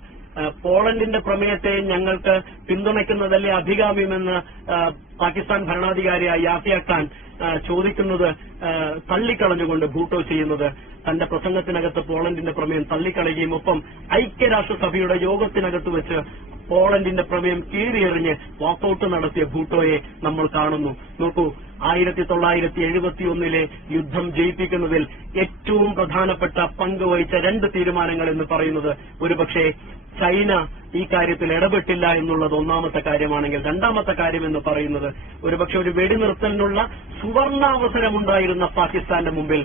പോളണ്ടിന്റെ പ്രമേയത്തെ ഞങ്ങൾക്ക് പിന്തുണയ്ക്കുന്നതല്ലേ അഭികാമ്യമെന്ന് പാകിസ്ഥാൻ ഭരണാധികാരിയായ യാഹിയ ഖാൻ ചോദിക്കുന്നത് തള്ളിക്കളഞ്ഞുകൊണ്ട് ഭൂട്ടോ ചെയ്യുന്നത് തന്റെ പ്രസംഗത്തിനകത്ത് പോളണ്ടിന്റെ പ്രമേയം തള്ളിക്കളയുകയും ഒപ്പം ഐക്യരാഷ്ട്രസഭയുടെ യോഗത്തിനകത്ത് വെച്ച് പോളണ്ടിന്റെ പ്രമേയം കീറിയെറിഞ്ഞ് വാക്കൌട്ട് നടത്തിയ ഭൂട്ടോയെ നമ്മൾ കാണുന്നു. നോക്കൂ, 1971 യുദ്ധം ജയിപ്പിക്കുന്നതിൽ ഏറ്റവും പ്രധാനപ്പെട്ട പങ്ക് വഹിച്ച 2 തീരുമാനങ്ങൾ എന്ന് പറയുന്നത് ഒരുപക്ഷെ ചൈന ഈ കാര്യത്തിൽ ഇടപെട്ടില്ല എന്നുള്ളത് ഒന്നാമത്തെ കാര്യമാണെങ്കിൽ, രണ്ടാമത്തെ കാര്യം എന്ന് പറയുന്നത് ഒരുപക്ഷെ ഒരു വെടിനിർത്തലിനുള്ള സുവർണാവസരമുണ്ടായിരുന്ന പാകിസ്ഥാന്റെ മുമ്പിൽ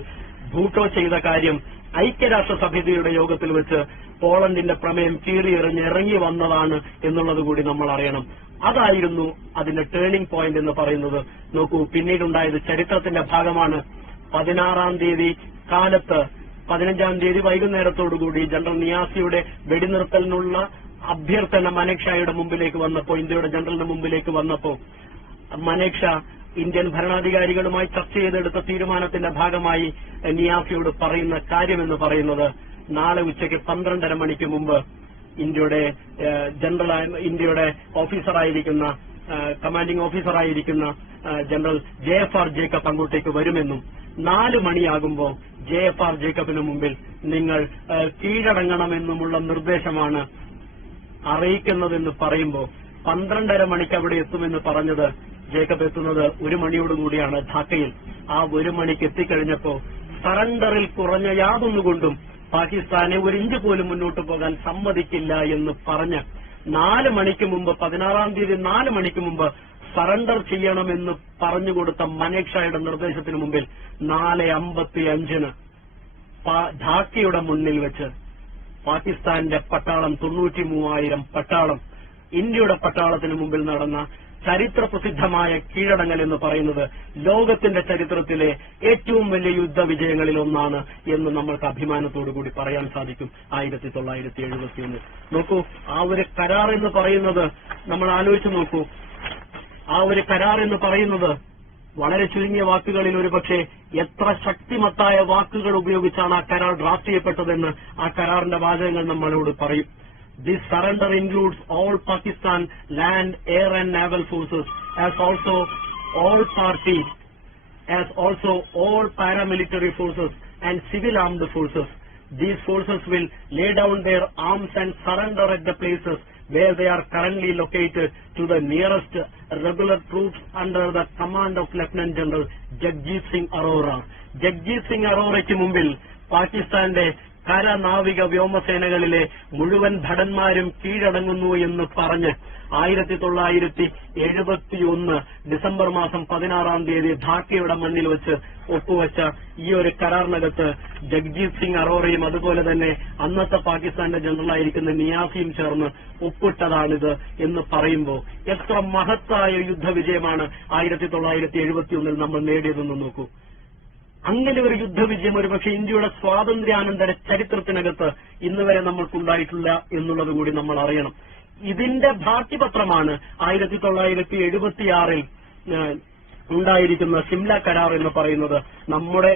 ഭൂട്ടോ ചെയ്ത കാര്യം ഐക്യരാഷ്ട്രസഭയുടെ യോഗത്തിൽ വെച്ച് പോളണ്ടിന്റെ പ്രമേയം കീറിയെറിഞ്ഞ് ഇറങ്ങി വന്നതാണ് എന്നുള്ളത് കൂടി നമ്മൾ അറിയണം. അതായിരുന്നു അതിന്റെ ടേണിംഗ് പോയിന്റ് എന്ന് പറയുന്നത്. നോക്കൂ, പിന്നീടുണ്ടായത് ചരിത്രത്തിന്റെ ഭാഗമാണ്. 16-ാം തീയതി കാലത്ത് 15-ാം തീയതി വൈകുന്നേരത്തോടുകൂടി ജനറൽ നിയാസിയുടെ വെടിനിർത്തലിനുള്ള അഭ്യർത്ഥന മനേക്ഷായുടെ മുമ്പിലേക്ക് വന്നപ്പോൾ, ഇന്ത്യയുടെ ജനറലിന്റെ മുമ്പിലേക്ക് വന്നപ്പോൾ മനേക്ഷ ഇന്ത്യൻ ഭരണാധികാരികളുമായി ചർച്ച ചെയ്തെടുത്ത തീരുമാനത്തിന്റെ ഭാഗമായി നിയാസിയോട് പറയുന്ന കാര്യമെന്ന് പറയുന്നത്, നാളെ ഉച്ചയ്ക്ക് 12:30 മണിക്ക് മുമ്പ് ഇന്ത്യയുടെ ഓഫീസറായിരിക്കുന്ന കമാൻഡിംഗ് ഓഫീസറായിരിക്കുന്ന ജനറൽ JFR ജേക്കബ് അങ്ങോട്ടേക്ക് വരുമെന്നും 4 മണിയാകുമ്പോൾ JFR ജേക്കബിന് മുമ്പിൽ നിങ്ങൾ കീഴടങ്ങണമെന്നുമുള്ള നിർദ്ദേശമാണ് അറിയിക്കുന്നതെന്ന് പറയുമ്പോൾ 12:30 മണിക്ക് അവിടെ എത്തുമെന്ന് പറഞ്ഞത് ജേക്കബ് എത്തുന്നത് 1 മണിയോടുകൂടിയാണ് ധാക്കയിൽ. ആ 1 മണിക്ക് എത്തിക്കഴിഞ്ഞപ്പോ സറണ്ടറിൽ കുറഞ്ഞ യാതൊന്നുകൊണ്ടും പാകിസ്ഥാനെ 1 ഇഞ്ച് പോലും മുന്നോട്ട് പോകാൻ സമ്മതിക്കില്ല എന്ന് പറഞ്ഞ് 4 മണിക്ക് മുമ്പ് 16-ാം തീയതി 4 മണിക്ക് മുമ്പ് സറണ്ടർ ചെയ്യണമെന്ന് പറഞ്ഞുകൊടുത്ത മനേക്ഷായുടെ നിർദ്ദേശത്തിന് മുമ്പിൽ 4:55 ധാക്കയുടെ മുന്നിൽ വെച്ച് പാകിസ്ഥാന്റെ പട്ടാളം 93,000 പട്ടാളം ഇന്ത്യയുടെ പട്ടാളത്തിന് മുമ്പിൽ നടന്ന ചരിത്ര പ്രസിദ്ധമായ കീഴടങ്ങൽ എന്ന് പറയുന്നത് ലോകത്തിന്റെ ചരിത്രത്തിലെ ഏറ്റവും വലിയ യുദ്ധവിജയങ്ങളിൽ ഒന്നാണ് എന്ന് നമ്മൾക്ക് അഭിമാനത്തോടുകൂടി പറയാൻ സാധിക്കും. 1971 നോക്കൂ, ആ ഒരു കരാർ എന്ന് പറയുന്നത് നമ്മൾ ആലോചിച്ച് നോക്കൂ. ആ ഒരു കരാർ എന്ന് പറയുന്നത് വളരെ ചുരുങ്ങിയ വാക്കുകളിൽ ഒരുപക്ഷെ എത്ര ശക്തിമത്തായ വാക്കുകൾ ഉപയോഗിച്ചാണ് ആ കരാർ ഡ്രാഫ്റ്റ് ചെയ്യപ്പെട്ടതെന്ന് ആ കരാറിന്റെ വാചകങ്ങൾ നമ്മളോട് പറയും. This surrender includes all Pakistan land, air and naval forces, as also all paramilitary forces and civil armed forces. These forces will lay down their arms and surrender at the places where they are currently located to the nearest regular troops under the command of Lieutenant General Jagjit Singh Arora. Jagjit Singh Arorയ്ക്ക് മുമ്പിൽ പാകിസ്ഥാന്റെ കര, നാവിക, വ്യോമസേനകളിലെ മുഴുവൻ ഭടന്മാരും കീഴടങ്ങുന്നു എന്ന് പറഞ്ഞ് 1971 December മാസം 16-ാം തീയതി ധാക്കയുടെ മണ്ണിൽ വെച്ച് ഒപ്പുവെച്ച ഈ ഒരു കരാറിനകത്ത് ജഗ്ജീത് സിംഗ് അറോറയും അതുപോലെ തന്നെ അന്നത്തെ പാകിസ്ഥാന്റെ ജനറലായിരിക്കുന്ന നിയാസിയും ചേർന്ന് ഒപ്പിട്ടതാണിത് എന്ന് പറയുമ്പോൾ എത്ര മഹത്തായ യുദ്ധവിജയമാണ് 1971 നമ്മൾ നേടിയതെന്ന് നോക്കൂ. അങ്ങനെ ഒരു യുദ്ധവിജയം ഒരുപക്ഷെ ഇന്ത്യയുടെ സ്വാതന്ത്ര്യാനന്തര ചരിത്രത്തിനകത്ത് ഇന്നുവരെ നമ്മൾക്കുണ്ടായിട്ടില്ല എന്നുള്ളത് കൂടി നമ്മൾ അറിയണം. ഇതിന്റെ ബാക്കിപത്രമാണ് 1976 ഉണ്ടായിരിക്കുന്ന സിംല കരാർ എന്ന് പറയുന്നത്. നമ്മുടെ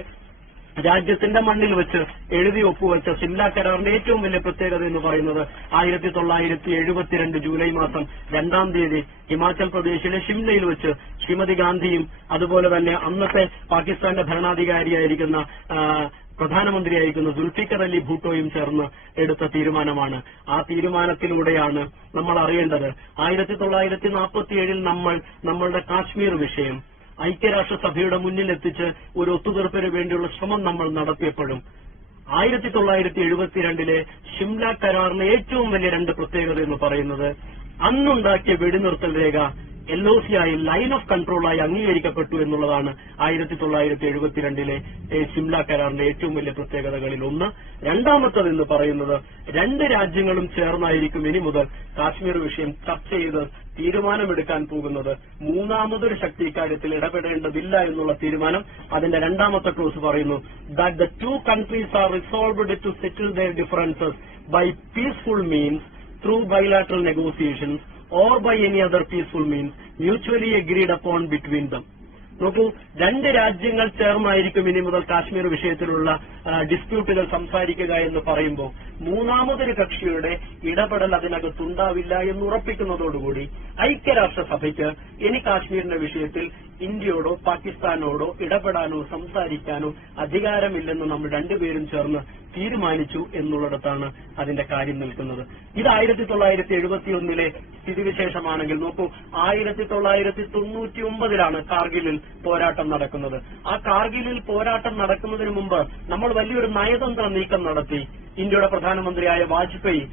രാജ്യത്തിന്റെ മണ്ണിൽ വെച്ച് എഴുതി ഒപ്പുവെച്ച സിംല കരാറിന്റെ ഏറ്റവും വലിയ പ്രത്യേകത എന്ന് പറയുന്നത് 1972 ജൂലൈ മാസം 2-ാം തീയതി ഹിമാചൽ പ്രദേശിലെ ഷിംലയിൽ വെച്ച് ശ്രീമതി ഗാന്ധിയും അതുപോലെ തന്നെ അന്നത്തെ പാകിസ്ഥാന്റെ ഭരണാധികാരിയായിരിക്കുന്ന പ്രധാനമന്ത്രിയായിരിക്കുന്ന സുൽഫിക്കർ അലി ഭൂട്ടോയും ചേർന്ന് എടുത്ത തീരുമാനമാണ്. ആ തീരുമാനത്തിലൂടെയാണ് നമ്മൾ അറിയേണ്ടത് 1947 നമ്മളുടെ കാശ്മീർ വിഷയം ഐക്യരാഷ്ട്രസഭയുടെ മുന്നിലെത്തിച്ച് ഒരു ഒത്തുതീർപ്പിന് വേണ്ടിയുള്ള ശ്രമം നമ്മൾ നടത്തിയപ്പോഴും 1972 ഷിംല കരാറിന് ഏറ്റവും വലിയ 2 പ്രത്യേകത എന്ന് പറയുന്നത് അന്നുണ്ടാക്കിയ വെടിനിർത്തൽ രേഖ LOC ആയി ലൈൻ ഓഫ് കൺട്രോളായി അംഗീകരിക്കപ്പെട്ടു എന്നുള്ളതാണ് 1972 ഷിംല കരാറിന്റെ ഏറ്റവും വലിയ പ്രത്യേകതകളിൽ ഒന്ന്. രണ്ടാമത്തതെന്ന് പറയുന്നത് 2 രാജ്യങ്ങളും ചേർന്നായിരിക്കും ഇനി മുതൽ കാശ്മീർ വിഷയം ചർച്ച ചെയ്ത് തീരുമാനമെടുക്കാൻ പോകുന്നത്. മൂന്നാമതൊരു ശക്തി ഇക്കാര്യത്തിൽ ഇടപെടേണ്ടതില്ല എന്നുള്ള തീരുമാനം അതിന്റെ 2ാമത്തെ ക്ലോസ് പറയുന്നു. That the 2 countries are resolved to settle their differences by peaceful means through bilateral negotiations or by any other peaceful means mutually agreed upon between them. നോക്കൂ, രണ്ട് രാജ്യങ്ങൾ ചേർന്നായിരിക്കും ഇനി മുതൽ കാശ്മീർ വിഷയത്തിലുള്ള ഡിസ്പ്യൂട്ടുകൾ സംസാരിക്കുക എന്ന് പറയുമ്പോൾ മൂന്നാമതൊരു കക്ഷിയുടെ ഇടപെടൽ അതിനകത്തുണ്ടാവില്ല എന്ന് ഉറപ്പിക്കുന്നതോടുകൂടി ഐക്യരാഷ്ട്രസഭയ്ക്ക് ഇനി കാശ്മീരിന്റെ വിഷയത്തിൽ ഇന്ത്യയോടോ പാകിസ്ഥാനോടോ ഇടപെടാനോ സംസാരിക്കാനോ അധികാരമില്ലെന്ന് നമ്മൾ രണ്ടുപേരും ചേർന്ന് തീരുമാനിച്ചു എന്നുള്ളിടത്താണ് അതിന്റെ കാര്യം നിൽക്കുന്നത്. ഇത് 1971 സ്ഥിതിവിശേഷമാണെങ്കിൽ നോക്കൂ, 1999 കാർഗിലിൽ പോരാട്ടം നടക്കുന്നത്. ആ കാർഗിലിൽ പോരാട്ടം നടക്കുന്നതിന് മുമ്പ് നമ്മൾ വലിയൊരു നയതന്ത്ര നീക്കം നടത്തി. ഇന്ത്യയുടെ പ്രധാനമന്ത്രിയായ വാജ്പേയി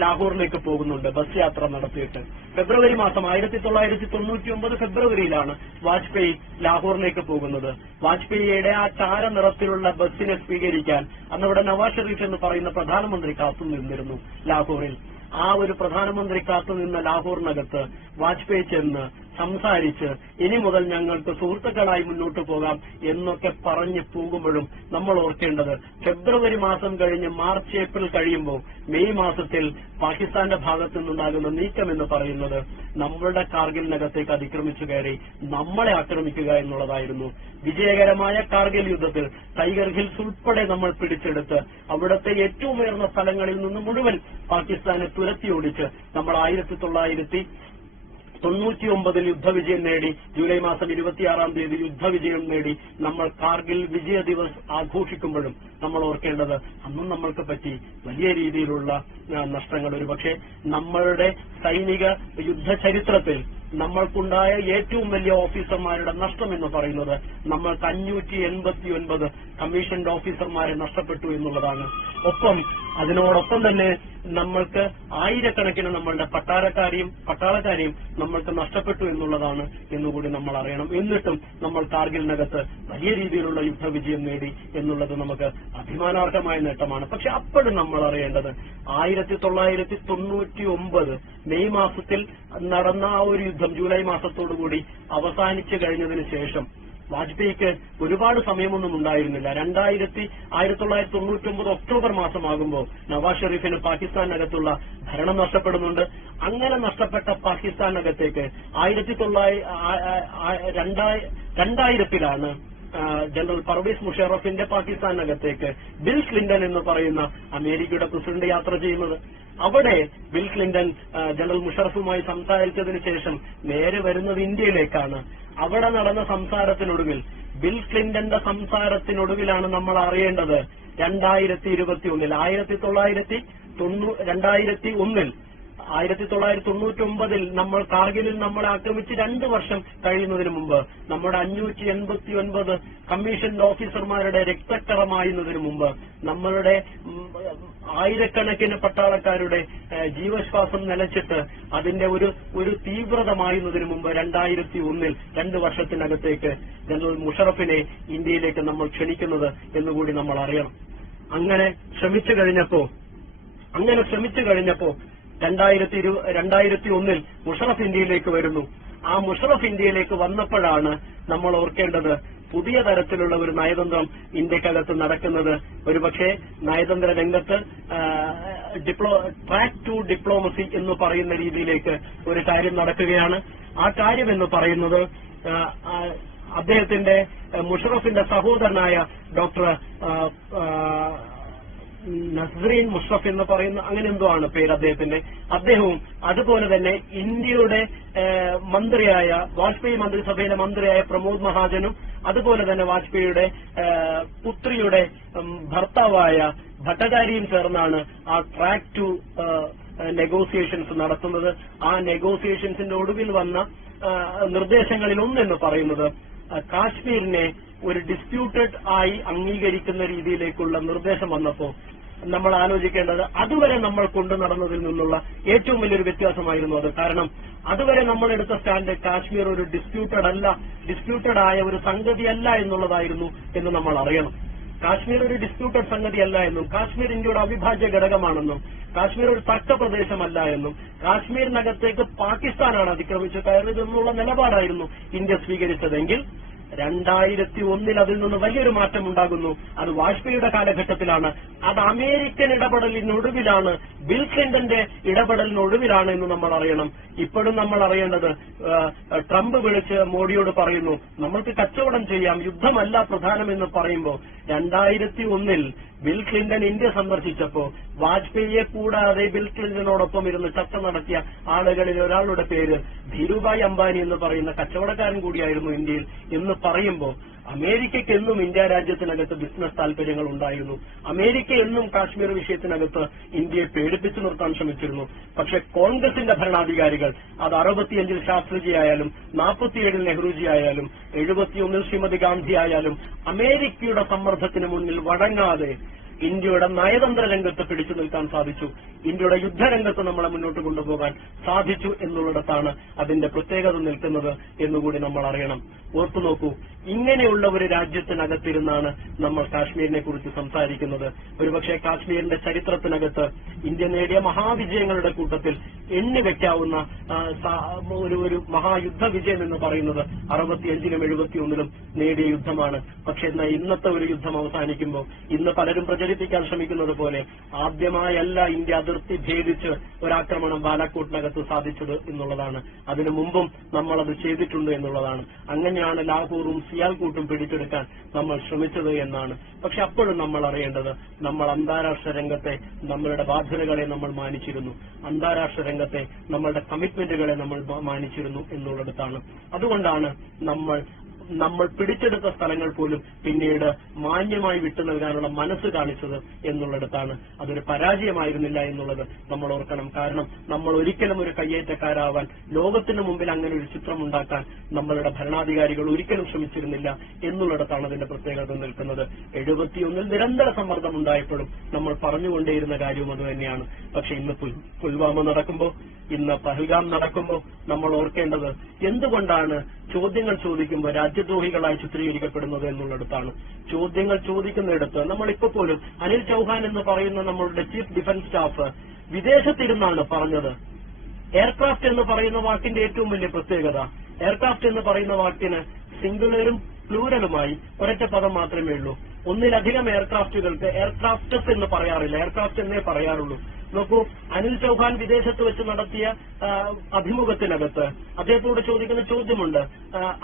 ലാഹോറിലേക്ക് പോകുന്നുണ്ട് ബസ് യാത്ര നടത്തിയിട്ട്. ഫെബ്രുവരി മാസം 1999 ഫെബ്രുവരിയിലാണ് വാജ്പേയി ലാഹോറിലേക്ക് പോകുന്നത്. വാജ്പേയിയുടെ ആ ചാര നിറത്തിലുള്ള ബസ്സിനെ സ്വീകരിക്കാൻ അന്നവിടെ നവാസ് ഷെരീഫ് എന്ന് പറയുന്ന പ്രധാനമന്ത്രി കാത്തു നിന്നിരുന്നു ലാഹോറിൽ. ആ ഒരു പ്രധാനമന്ത്രി കാത്തുനിന്ന ലാഹോറിനകത്ത് വാജ്പേയി ചെന്ന് സംസാരിച്ച് ഇനി മുതൽ ഞങ്ങൾക്ക് സുഹൃത്തുക്കളായി മുന്നോട്ട് പോകാം എന്നൊക്കെ പറഞ്ഞു പോകുമ്പോഴും നമ്മൾ ഓർക്കേണ്ടത് ഫെബ്രുവരി മാസം കഴിഞ്ഞ് മാർച്ച് ഏപ്രിൽ കഴിയുമ്പോൾ മെയ് മാസത്തിൽ പാകിസ്ഥാന്റെ ഭാഗത്തു നിന്നുണ്ടാകുന്ന നീക്കം എന്ന് പറയുന്നത് നമ്മളുടെ കാർഗിലിനകത്തേക്ക് അതിക്രമിച്ചു കയറി നമ്മളെ ആക്രമിക്കുക എന്നുള്ളതായിരുന്നു. വിജയകരമായ കാർഗിൽ യുദ്ധത്തിൽ ടൈഗർ ഹിൽസ് ഉൾപ്പെടെ നമ്മൾ പിടിച്ചെടുത്ത് അവിടുത്തെ ഏറ്റവും ഉയർന്ന സ്ഥലങ്ങളിൽ നിന്ന് മുഴുവൻ പാകിസ്ഥാനെ തുരത്തിയോടിച്ച് നമ്മൾ 1999 യുദ്ധവിജയം നേടി. ജൂലൈ മാസം 26 യുദ്ധവിജയം നേടി നമ്മൾ കാർഗിൽ വിജയ ദിവസ് ആഘോഷിക്കുമ്പോഴും നമ്മൾ ഓർക്കേണ്ടത് അന്നും നമ്മൾക്ക് പറ്റി വലിയ രീതിയിലുള്ള നഷ്ടങ്ങൾ. ഒരുപക്ഷെ നമ്മളുടെ സൈനിക യുദ്ധ ചരിത്രത്തിൽ നമ്മൾക്കുണ്ടായ ഏറ്റവും വലിയ ഓഫീസർമാരുടെ നഷ്ടം എന്ന് പറയുന്നത് നമ്മൾക്ക് 589 കമ്മീഷൻഡ് ഓഫീസർമാരെ നഷ്ടപ്പെട്ടു എന്നുള്ളതാണ്. അതിനോടൊപ്പം തന്നെ നമ്മൾക്ക് ആയിരക്കണക്കിന് നമ്മളുടെ പട്ടാളക്കാരെയും നമ്മൾക്ക് നഷ്ടപ്പെട്ടു എന്നുള്ളതാണ് എന്നുകൂടി നമ്മൾ അറിയണം. എന്നിട്ടും നമ്മൾ കാർഗിലിനകത്ത് വലിയ രീതിയിലുള്ള യുദ്ധവിജയം നേടി എന്നുള്ളത് നമുക്ക് അഭിമാനാർഹമായ നേട്ടമാണ്. പക്ഷെ അപ്പോഴും നമ്മൾ അറിയേണ്ടത് 1999 മെയ് മാസത്തിൽ നടന്ന ആ ഒരു യുദ്ധം ജൂലൈ മാസത്തോടുകൂടി അവസാനിച്ചു കഴിഞ്ഞതിന് ശേഷം വാജ്പേയിക്ക് ഒരുപാട് സമയമൊന്നും ഉണ്ടായിരുന്നില്ല. 1999 ഒക്ടോബർ മാസമാകുമ്പോൾ നവാസ് ഷെരീഫിന് പാകിസ്ഥാനകത്തുള്ള ഭരണം നഷ്ടപ്പെടുന്നുണ്ട്. അങ്ങനെ നഷ്ടപ്പെട്ട പാകിസ്ഥാനകത്തേക്ക് 2000 ജനറൽ പർവേസ് മുഷറഫിന്റെ പാകിസ്ഥാനകത്തേക്ക് ബിൽ ക്ലിന്റൺ എന്ന് പറയുന്ന അമേരിക്കയുടെ പ്രസിഡന്റ് യാത്ര ചെയ്യുന്നത്. അവിടെ ബിൽ ക്ലിന്റൺ ജനറൽ മുഷറഫുമായി സംസാരിച്ചതിന് ശേഷം നേരെ വരുന്നത് ഇന്ത്യയിലേക്കാണ്. അവിടെ നടന്ന സംസാരത്തിനൊടുവിൽ ബിൽ ക്ലിന്റന്റെ സംസാരത്തിനൊടുവിലാണ് നമ്മൾ അറിയേണ്ടത് 1999 നമ്മൾ കാർഗിലിൽ നമ്മളെ ആക്രമിച്ച് 2 വർഷം കഴിയുന്നതിന് മുമ്പ് നമ്മുടെ 589 കമ്മീഷൻഡ് ഓഫീസർമാരുടെ രക്തക്കറമായുന്നതിന് മുമ്പ് നമ്മളുടെ ആയിരക്കണക്കിന് പട്ടാളക്കാരുടെ ജീവശ്വാസം നിലച്ചിട്ട് അതിന്റെ ഒരു തീവ്രതമായുന്നതിന് മുമ്പ് 2001 2 വർഷത്തിനകത്തേക്ക് ജനറൽ മുഷറഫിനെ ഇന്ത്യയിലേക്ക് നമ്മൾ ക്ഷണിക്കുന്നത് എന്നുകൂടി നമ്മൾ അറിയണം. അങ്ങനെ ശ്രമിച്ചു കഴിഞ്ഞപ്പോ 2001 മുഷറഫ് ഇന്ത്യയിലേക്ക് വരുന്നു. ആ മുഷറഫ് ഇന്ത്യയിലേക്ക് വന്നപ്പോഴാണ് നമ്മൾ ഓർക്കേണ്ടത് പുതിയ തരത്തിലുള്ള ഒരു നയതന്ത്രം ഇന്ത്യക്കകത്ത് നടക്കുന്നത്. ഒരുപക്ഷെ നയതന്ത്ര രംഗത്ത് ട്രാക്ക് ടു ഡിപ്ലോമസി എന്ന് പറയുന്ന രീതിയിലേക്ക് ഒരു കാര്യം നടക്കുകയാണ്. ആ കാര്യം എന്ന് പറയുന്നത് അദ്ദേഹത്തിന്റെ മുഷറഫിന്റെ സഹോദരനായ ഡോക്ടർ നസ്രീൻ മുഷറഫ് എന്ന് പറയുന്ന അങ്ങനെ എന്തോ ആണ് പേര് അദ്ദേഹത്തിന്റെ. അദ്ദേഹവും അതുപോലെ തന്നെ ഇന്ത്യയുടെ മന്ത്രിയായ വാജ്പേയി മന്ത്രിസഭയിലെ മന്ത്രിയായ പ്രമോദ് മഹാജനും അതുപോലെ തന്നെ വാജ്പേയിയുടെ പുത്രിയുടെ ഭർത്താവായ ഭട്ടചാരിയും ചേർന്നാണ് ആ ട്രാക്ക് ടു നെഗോസിയേഷൻസ് നടത്തുന്നത്. ആ നെഗോസിയേഷൻസിന്റെ ഒടുവിൽ വന്ന നിർദ്ദേശങ്ങളിൽ ഒന്നെന്ന് പറയുന്നത് കാശ്മീരിനെ ഒരു ഡിസ്പ്യൂട്ടഡ് ആയി അംഗീകരിക്കുന്ന രീതിയിലേക്കുള്ള നിർദ്ദേശം വന്നപ്പോൾ നമ്മൾ ആലോചിക്കേണ്ടത് അതുവരെ നമ്മൾ കൊണ്ടു നടന്നതിൽ നിന്നുള്ള ഏറ്റവും വലിയൊരു വ്യത്യാസമായിരുന്നു അത്. കാരണം അതുവരെ നമ്മൾ എടുത്ത സ്റ്റാൻഡ് കാശ്മീർ ഒരു ഡിസ്പ്യൂട്ടഡ് ആയ ഒരു സംഗതിയല്ല എന്നുള്ളതായിരുന്നു എന്ന് നമ്മൾ അറിയണം. കാശ്മീർ ഒരു ഡിസ്പ്യൂട്ടഡ് സംഗതിയല്ല എന്നും കാശ്മീർ ഇന്ത്യയുടെ അവിഭാജ്യ ഘടകമാണെന്നും കാശ്മീർ ഒരു തക്ക പ്രദേശമല്ല എന്നും കാശ്മീരിനകത്തേക്ക് പാകിസ്ഥാനാണ് അതിക്രമിച്ച് കയറിയതെന്നുള്ള നിലപാടായിരുന്നു ഇന്ത്യ സ്വീകരിച്ചതെങ്കിൽ 2001 അതിൽ നിന്ന് വലിയൊരു മാറ്റം ഉണ്ടാകുന്നു. അത് വാജ്പേയിയുടെ കാലഘട്ടത്തിലാണ്. അത് അമേരിക്കൻ ഇടപെടലിനൊടുവിലാണ്, ബിൽ ക്ലിന്റന്റെ ഇടപെടലിനൊടുവിലാണ് എന്ന് നമ്മൾ അറിയണം. ഇപ്പോഴും നമ്മൾ അറിയേണ്ടത്, ട്രംപ് വിളിച്ച് മോഡിയോട് പറയുന്നു നമ്മൾക്ക് കച്ചവടം ചെയ്യാം, യുദ്ധമല്ല പ്രധാനമെന്ന് പറയുമ്പോൾ 2001 ബിൽ ക്ലിന്റൺ ഇന്ത്യ സന്ദർശിച്ചപ്പോൾ വാജ്പേയിയെ കൂടാതെ ബിൽ ക്ലിന്റനോടൊപ്പം ഇരുന്ന് ചർച്ച നടത്തിയ ആളുകളിൽ ഒരാളുടെ പേര് ധീരുഭായ് അംബാനി എന്ന് പറയുന്ന കച്ചവടക്കാരൻ കൂടിയായിരുന്നു ഇന്ത്യയിൽ എന്ന് പറയുമ്പോൾ അമേരിക്കയ്ക്ക് എന്നും ഇന്ത്യ രാജ്യത്തിനകത്ത് ബിസിനസ് താല്പര്യങ്ങൾ ഉണ്ടായിരുന്നു. അമേരിക്ക എന്നും കാശ്മീർ വിഷയത്തിനകത്ത് ഇന്ത്യയെ പേടിപ്പിച്ചു നിർത്താൻ ശ്രമിച്ചിരുന്നു. പക്ഷെ കോൺഗ്രസിന്റെ ഭരണാധികാരികൾ, അത് 65 ശാസ്ത്രിജി ആയാലും 47 നെഹ്റുജി ആയാലും 71 ശ്രീമതി ഗാന്ധി ആയാലും അമേരിക്കയുടെ സമ്മർദ്ദത്തിന് മുന്നിൽ വഴങ്ങാതെ ഇന്ത്യയുടെ നയതന്ത്ര രംഗത്ത് പിടിച്ചു നിൽക്കാൻ സാധിച്ചു. ഇന്ത്യയുടെ യുദ്ധരംഗത്ത് നമ്മളെ മുന്നോട്ട് കൊണ്ടുപോകാൻ സാധിച്ചു എന്നുള്ളിടത്താണ് അതിന്റെ പ്രത്യേകത നിൽക്കുന്നത് എന്നുകൂടി നമ്മൾ അറിയണം. ഓർത്തു നോക്കൂ, ഇങ്ങനെയുള്ള ഒരു രാജ്യത്തിനകത്തിരുന്നാണ് നമ്മൾ കാശ്മീരിനെ കുറിച്ച് സംസാരിക്കുന്നത്. ഒരുപക്ഷെ കാശ്മീരിന്റെ ചരിത്രത്തിനകത്ത് ഇന്ത്യ നേടിയ മഹാവിജയങ്ങളുടെ കൂട്ടത്തിൽ എണ്ണിവെക്കാവുന്ന ഒരു മഹായുദ്ധ വിജയം എന്ന് പറയുന്നത് 65-ലും 71-ലും നേടിയ യുദ്ധമാണ്. പക്ഷെ ഇന്നത്തെ ഒരു യുദ്ധം അവസാനിക്കുമ്പോൾ ഇന്ന് പലരും പ്രചരിപ്പിക്കാൻ ശ്രമിക്കുന്നത് പോലെ ആദ്യമായല്ല ഇന്ത്യ അതിർത്തി ഭേദിച്ച് ഒരാക്രമണം ബാലാക്കോട്ടിനകത്ത് സാധിച്ചത് എന്നുള്ളതാണ്. അതിനു മുമ്പും നമ്മളത് ചെയ്തിട്ടുണ്ട് എന്നുള്ളതാണ്. അങ്ങനെയാണ് ലാഹോറും സിയാൽകോട്ടും പിടിച്ചെടുക്കാൻ നമ്മൾ ശ്രമിച്ചത് എന്നാണ്. പക്ഷെ അപ്പോഴും നമ്മൾ അറിയേണ്ടത്, നമ്മൾ അന്താരാഷ്ട്ര രംഗത്തെ നമ്മളുടെ ബാധ്യതകളെ നമ്മൾ മാനിച്ചിരുന്നു, അന്താരാഷ്ട്ര രംഗത്തെ നമ്മളുടെ കമ്മിറ്റ്മെന്റുകളെ നമ്മൾ മാനിച്ചിരുന്നു എന്നുള്ളിടത്താണ്. അതുകൊണ്ടാണ് നമ്മൾ പിടിച്ചെടുത്ത സ്ഥലങ്ങൾ പോലും പിന്നീട് മാന്യമായി വിട്ടു നൽകാനുള്ള മനസ്സ് കാണിച്ചത് എന്നുള്ളിടത്താണ്. അതൊരു പരാജയമായിരുന്നില്ല എന്നുള്ളത് നമ്മൾ ഓർക്കണം. കാരണം നമ്മൾ ഒരിക്കലും ഒരു കയ്യേറ്റക്കാരാവാൻ, ലോകത്തിന് മുമ്പിൽ അങ്ങനെ ഒരു ചിത്രം ഉണ്ടാക്കാൻ നമ്മളുടെ ഭരണാധികാരികൾ ഒരിക്കലും ശ്രമിച്ചിരുന്നില്ല എന്നുള്ളിടത്താണ് അതിന്റെ പ്രത്യേകത നിൽക്കുന്നത്. 71 നിരന്തര സമ്മർദ്ദം ഉണ്ടായപ്പോഴും നമ്മൾ പറഞ്ഞുകൊണ്ടേയിരുന്ന കാര്യവും അത് തന്നെയാണ്. പക്ഷെ ഇന്ന് പുൽവാമ നടക്കുമ്പോൾ, ഇന്ന് പഹൽഗാം നടക്കുമ്പോൾ നമ്മൾ ഓർക്കേണ്ടത് എന്തുകൊണ്ടാണ് ചോദ്യങ്ങൾ ചോദിക്കുമ്പോൾ രാജ്യദ്രോഹികളായി ചിത്രീകരിക്കപ്പെടുന്നത് എന്നുള്ളിടത്താണ്. ചോദ്യങ്ങൾ ചോദിക്കുന്നിടത്ത് നമ്മളിപ്പോ പോലും അനിൽ ചൌഹാൻ എന്ന് പറയുന്ന നമ്മളുടെ ചീഫ് ഡിഫൻസ് സ്റ്റാഫ് വിദേശത്തിരുന്നാണ് പറഞ്ഞത്. എയർക്രാഫ്റ്റ് എന്ന് പറയുന്ന വാക്കിന്റെ ഏറ്റവും വലിയ പ്രത്യേകത, എയർക്രാഫ്റ്റ് എന്ന് പറയുന്ന വാക്കിന് സിംഗുലറും പ്ലൂരലുമായി ഒരൊറ്റ പദം മാത്രമേ ഉള്ളൂ. ഒന്നിലധികം എയർക്രാഫ്റ്റുകൾക്ക് എയർക്രാഫ്റ്റസ് എന്ന് പറയാറില്ല, എയർക്രാഫ്റ്റ് എന്നേ പറയാറുള്ളൂ. നോക്കൂ, അനിൽ ചൌഹാൻ വിദേശത്ത് വെച്ച് നടത്തിയ അഭിമുഖത്തിനകത്ത് അദ്ദേഹത്തോട് ചോദിക്കുന്ന ചോദ്യമുണ്ട്,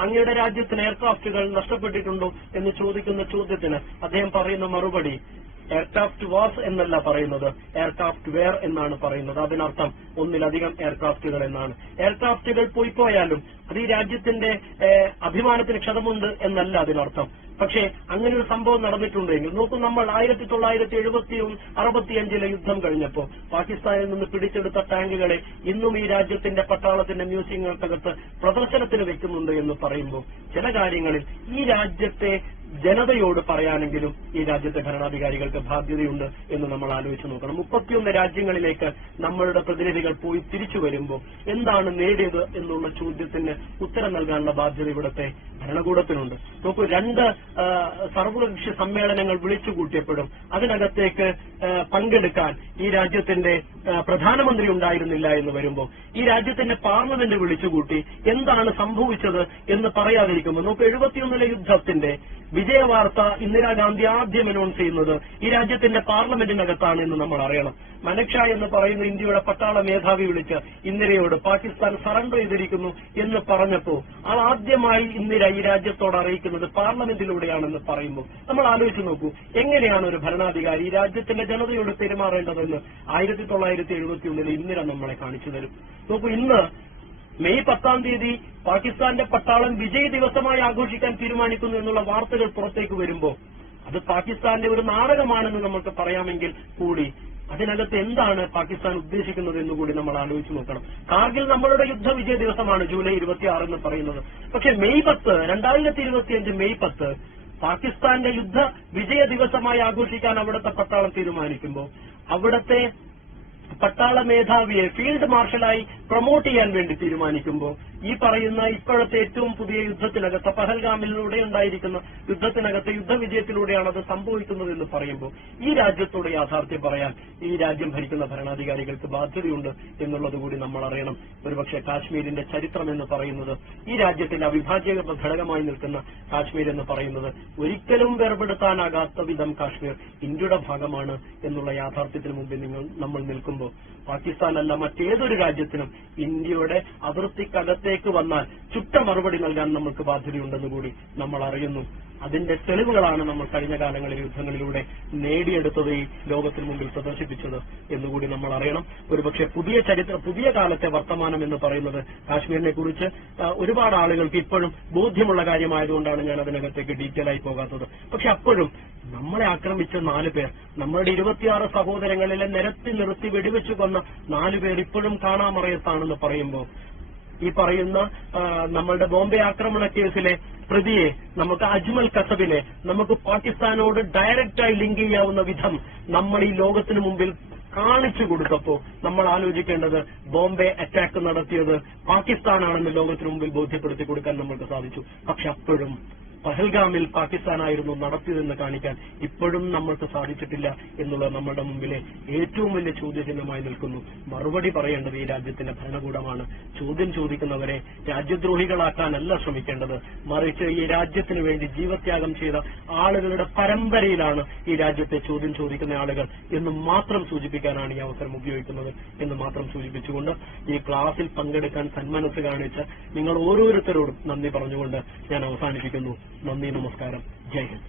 അങ്ങയുടെ രാജ്യത്തിന് എയർക്രാഫ്റ്റുകൾ നഷ്ടപ്പെട്ടിട്ടുണ്ടോ എന്ന് ചോദിക്കുന്ന ചോദ്യത്തിന് അദ്ദേഹം പറയുന്ന മറുപടി എയർക്രാഫ്റ്റ് വാസ് എന്നല്ല പറയുന്നത്, എയർക്രാഫ്റ്റ് വെയർ എന്നാണ് പറയുന്നത്. അതിനർത്ഥം ഒന്നിലധികം എയർക്രാഫ്റ്റുകൾ എന്നാണ്. എയർക്രാഫ്റ്റുകൾ പോയാലും അത് ഈ രാജ്യത്തിന്റെ അഭിമാനത്തിന് ക്ഷതമുണ്ട് എന്നല്ല അതിനർത്ഥം. പക്ഷേ അങ്ങനെ ഒരു സംഭവം നടന്നിട്ടുണ്ടെങ്കിൽ നോക്കൂ, നമ്മൾ 1965 യുദ്ധം കഴിഞ്ഞപ്പോൾ പാകിസ്ഥാനിൽ നിന്ന് പിടിച്ചെടുത്ത ടാങ്കുകളെ ഇന്നും ഈ രാജ്യത്തിന്റെ പട്ടാളത്തിന്റെ മ്യൂസിയങ്ങൾക്കകത്ത് പ്രദർശനത്തിന് വെക്കുന്നുണ്ട് എന്ന് പറയുമ്പോൾ ചില കാര്യങ്ങളിൽ ഈ രാജ്യത്തെ ജനതയോട് പറയാനെങ്കിലും ഈ രാജ്യത്തെ ഭരണാധികാരികൾക്ക് ബാധ്യതയുണ്ട് എന്ന് നമ്മൾ ആലോചിച്ച് നോക്കണം. 31 രാജ്യങ്ങളിലേക്ക് നമ്മളുടെ പ്രതിനിധികൾ പോയി തിരിച്ചു വരുമ്പോൾ എന്താണ് നേടിയത് എന്നുള്ള ചോദ്യത്തിന് ഉത്തരം നൽകാനുള്ള ബാധ്യത ഇവിടുത്തെ ഭരണകൂടത്തിനുണ്ട്. നോക്കൂ, 2 സർവകക്ഷി സമ്മേളനങ്ങൾ വിളിച്ചുകൂട്ടിയപ്പോഴും അതിനകത്തേക്ക് പങ്കെടുക്കാൻ ഈ രാജ്യത്തിന്റെ പ്രധാനമന്ത്രി ഉണ്ടായിരുന്നില്ല എന്ന് വരുമ്പോൾ ഈ രാജ്യത്തിന്റെ പാർലമെന്റ് വിളിച്ചുകൂട്ടി എന്താണ് സംഭവിച്ചത് എന്ന് പറയാതിരിക്കുമ്പോൾ നോക്കൂ, 71 യുദ്ധത്തിന്റെ വിജയവാർത്ത ഇന്ദിരാഗാന്ധി ആദ്യം അനൗൺസ് ചെയ്യുന്നത് ഈ രാജ്യത്തിന്റെ പാർലമെന്റിനകത്താണ് എന്ന് നമ്മൾ അറിയണം. മനക്ഷ എന്ന് പറയുന്ന ഇന്ത്യയുടെ പട്ടാള മേധാവി വിളിച്ച് ഇന്ദിരയോട് പാകിസ്ഥാൻ സറണ്ടർ ചെയ്തിരിക്കുന്നു എന്ന് പറഞ്ഞപ്പോൾ അത് ആദ്യമായി ഇന്ദിര ഈ രാജ്യത്തോട് അറിയിക്കുന്നത് പാർലമെന്റിലൂടെയാണെന്ന് പറയുമ്പോൾ നമ്മൾ ആലോചിച്ച് നോക്കൂ, എങ്ങനെയാണ് ഒരു ഭരണാധികാരി ഈ രാജ്യത്തിന്റെ ജനതയോട് പെരുമാറേണ്ടതെന്ന് 1971 ഇന്ദിര നമ്മളെ കാണിച്ചു തരും. നോക്കൂ, ഇന്ന് മെയ് 10-ാം തീയതി പാകിസ്ഥാന്റെ പട്ടാളം വിജയ് ദിവസമായി ആഘോഷിക്കാൻ തീരുമാനിക്കുന്നു എന്നുള്ള വാർത്തകൾ പുറത്തേക്ക് വരുമ്പോൾ അത് പാകിസ്ഥാന്റെ ഒരു നാടകമാണെന്ന് നമുക്ക് പറയാമെങ്കിൽ കൂടി അതിനകത്ത് എന്താണ് പാകിസ്ഥാൻ ഉദ്ദേശിക്കുന്നത് എന്നുകൂടി നമ്മൾ ആലോചിച്ച് നോക്കണം. കാർഗിൽ നമ്മളുടെ യുദ്ധവിജയ ദിവസമാണ് ജൂലൈ 26 എന്ന് പറയുന്നത്. പക്ഷെ മെയ് 10, 2025 മെയ് 10 പാകിസ്ഥാന്റെ യുദ്ധ വിജയ ദിവസമായി ആഘോഷിക്കാൻ അവിടുത്തെ പട്ടാളം തീരുമാനിക്കുമ്പോൾ അവിടുത്തെ പട്ടാള മേധാവിയെ ഫീൽഡ് മാർഷലായി പ്രൊമോട്ട് ചെയ്യാൻ വേണ്ടി തീരുമാനിക്കുമ്പോൾ ഈ പറയുന്ന ഇപ്പോഴത്തെ ഏറ്റവും പുതിയ യുദ്ധത്തിനകത്ത് പഹൽഗാമിലൂടെ ഉണ്ടായിരിക്കുന്ന യുദ്ധത്തിനകത്ത് യുദ്ധവിജയത്തിലൂടെയാണ് അത് സംഭവിക്കുന്നത് എന്ന് പറയുമ്പോൾ ഈ രാജ്യത്തോട് യാഥാർത്ഥ്യം പറയാൻ ഈ രാജ്യം ഭരിക്കുന്ന ഭരണാധികാരികൾക്ക് ബാധ്യതയുണ്ട് എന്നുള്ളത് കൂടി നമ്മൾ അറിയണം. ഒരുപക്ഷെ കാശ്മീരിന്റെ ചരിത്രം എന്ന് പറയുന്നത്, ഈ രാജ്യത്തിന്റെ അവിഭാജ്യ ഘടകമായി നിൽക്കുന്ന കാശ്മീർ എന്ന് പറയുന്നത് ഒരിക്കലും വേർപെടുത്താനാകാത്ത വിധം കാശ്മീർ ഇന്ത്യയുടെ ഭാഗമാണ് എന്നുള്ള യാഥാർത്ഥ്യത്തിന് മുമ്പിൽ നമ്മൾ നിൽക്കുമ്പോൾ പാകിസ്ഥാനല്ല മറ്റേതൊരു രാജ്യത്തിനും ഇന്ത്യയുടെ അതിർത്തിക്കകത്തേക്ക് വന്നാൽ ചുട്ട മറുപടി നൽകാൻ നമുക്ക് ബാധ്യതയുണ്ടെന്ന് കൂടി നമ്മൾ അറിയുന്നു. അതിന്റെ തെളിവുകളാണ് നമ്മൾ കഴിഞ്ഞ കാലങ്ങളിൽ യുദ്ധങ്ങളിലൂടെ നേടിയെടുത്തത്, ഈ ലോകത്തിന് മുമ്പിൽ പ്രദർശിപ്പിച്ചത് എന്നുകൂടി നമ്മൾ അറിയണം. ഒരുപക്ഷെ പുതിയ കാലത്തെ വർത്തമാനം എന്ന് പറയുന്നത് കാശ്മീരിനെ കുറിച്ച് ഒരുപാട് ആളുകൾക്ക് ഇപ്പോഴും ബോധ്യമുള്ള കാര്യമായതുകൊണ്ടാണ് ഞാൻ അതിനകത്തേക്ക് ഡീറ്റെയിൽ ആയി പോകാത്തത്. പക്ഷെ അപ്പോഴും നമ്മളെ ആക്രമിച്ച 4 പേർ, നമ്മളുടെ 26 സഹോദരങ്ങളിലെ നിരത്തി നിർത്തി വെടിവെച്ചു കൊന്ന 4 പേർ ഇപ്പോഴും കാണാമറയത്താണെന്ന് പറയുമ്പോൾ, ഈ പറയുന്ന നമ്മളുടെ ബോംബെ ആക്രമണ കേസിലെ പ്രതിയെ, നമുക്ക് അജ്മൽ കസബിനെ നമുക്ക് പാകിസ്ഥാനോട് ഡയറക്റ്റായി ലിങ്ക് ചെയ്യാവുന്ന വിധം നമ്മൾ ഈ ലോകത്തിന് മുമ്പിൽ കാണിച്ചു കൊടുത്തപ്പോ നമ്മൾ ആലോചിക്കേണ്ടത് ബോംബെ അറ്റാക്ക് നടത്തിയത് പാകിസ്ഥാനാണെന്ന് ലോകത്തിന് മുമ്പിൽ ബോധ്യപ്പെടുത്തി കൊടുക്കാൻ നമ്മൾക്ക് സാധിച്ചു. പക്ഷെ അപ്പോഴും പഹൽഗാമിൽ പാകിസ്ഥാനായിരുന്നു നടത്തിയതെന്ന് കാണിക്കാൻ ഇപ്പോഴും നമ്മൾക്ക് സാധിച്ചിട്ടില്ല എന്നുള്ളത് നമ്മുടെ മുമ്പിലെ ഏറ്റവും വലിയ ചോദ്യചിഹ്നമായി നിൽക്കുന്നു. മറുപടി പറയേണ്ടത് ഈ രാജ്യത്തിന്റെ ഭരണകൂടമാണ്. ചോദ്യം ചോദിക്കുന്നവരെ രാജ്യദ്രോഹികളാക്കാനല്ല ശ്രമിക്കേണ്ടത്, മറിച്ച് ഈ രാജ്യത്തിന് വേണ്ടി ജീവത്യാഗം ചെയ്ത ആളുകളുടെ പരമ്പരയിലാണ് ഈ രാജ്യത്തെ ചോദ്യം ചോദിക്കുന്ന ആളുകൾ എന്ന് മാത്രം സൂചിപ്പിക്കാനാണ് ഈ അവസരം ഉപയോഗിക്കുന്നത് എന്ന് മാത്രം സൂചിപ്പിച്ചുകൊണ്ട് ഈ ക്ലാസിൽ പങ്കെടുക്കാൻ സന്മനസ് കാണിച്ച നിങ്ങൾ ഓരോരുത്തരോടും നന്ദി പറഞ്ഞുകൊണ്ട് ഞാൻ അവസാനിപ്പിക്കുന്നു. നന്ദി, നമസ്കാരം, ജയ് ഹിന്ദ്.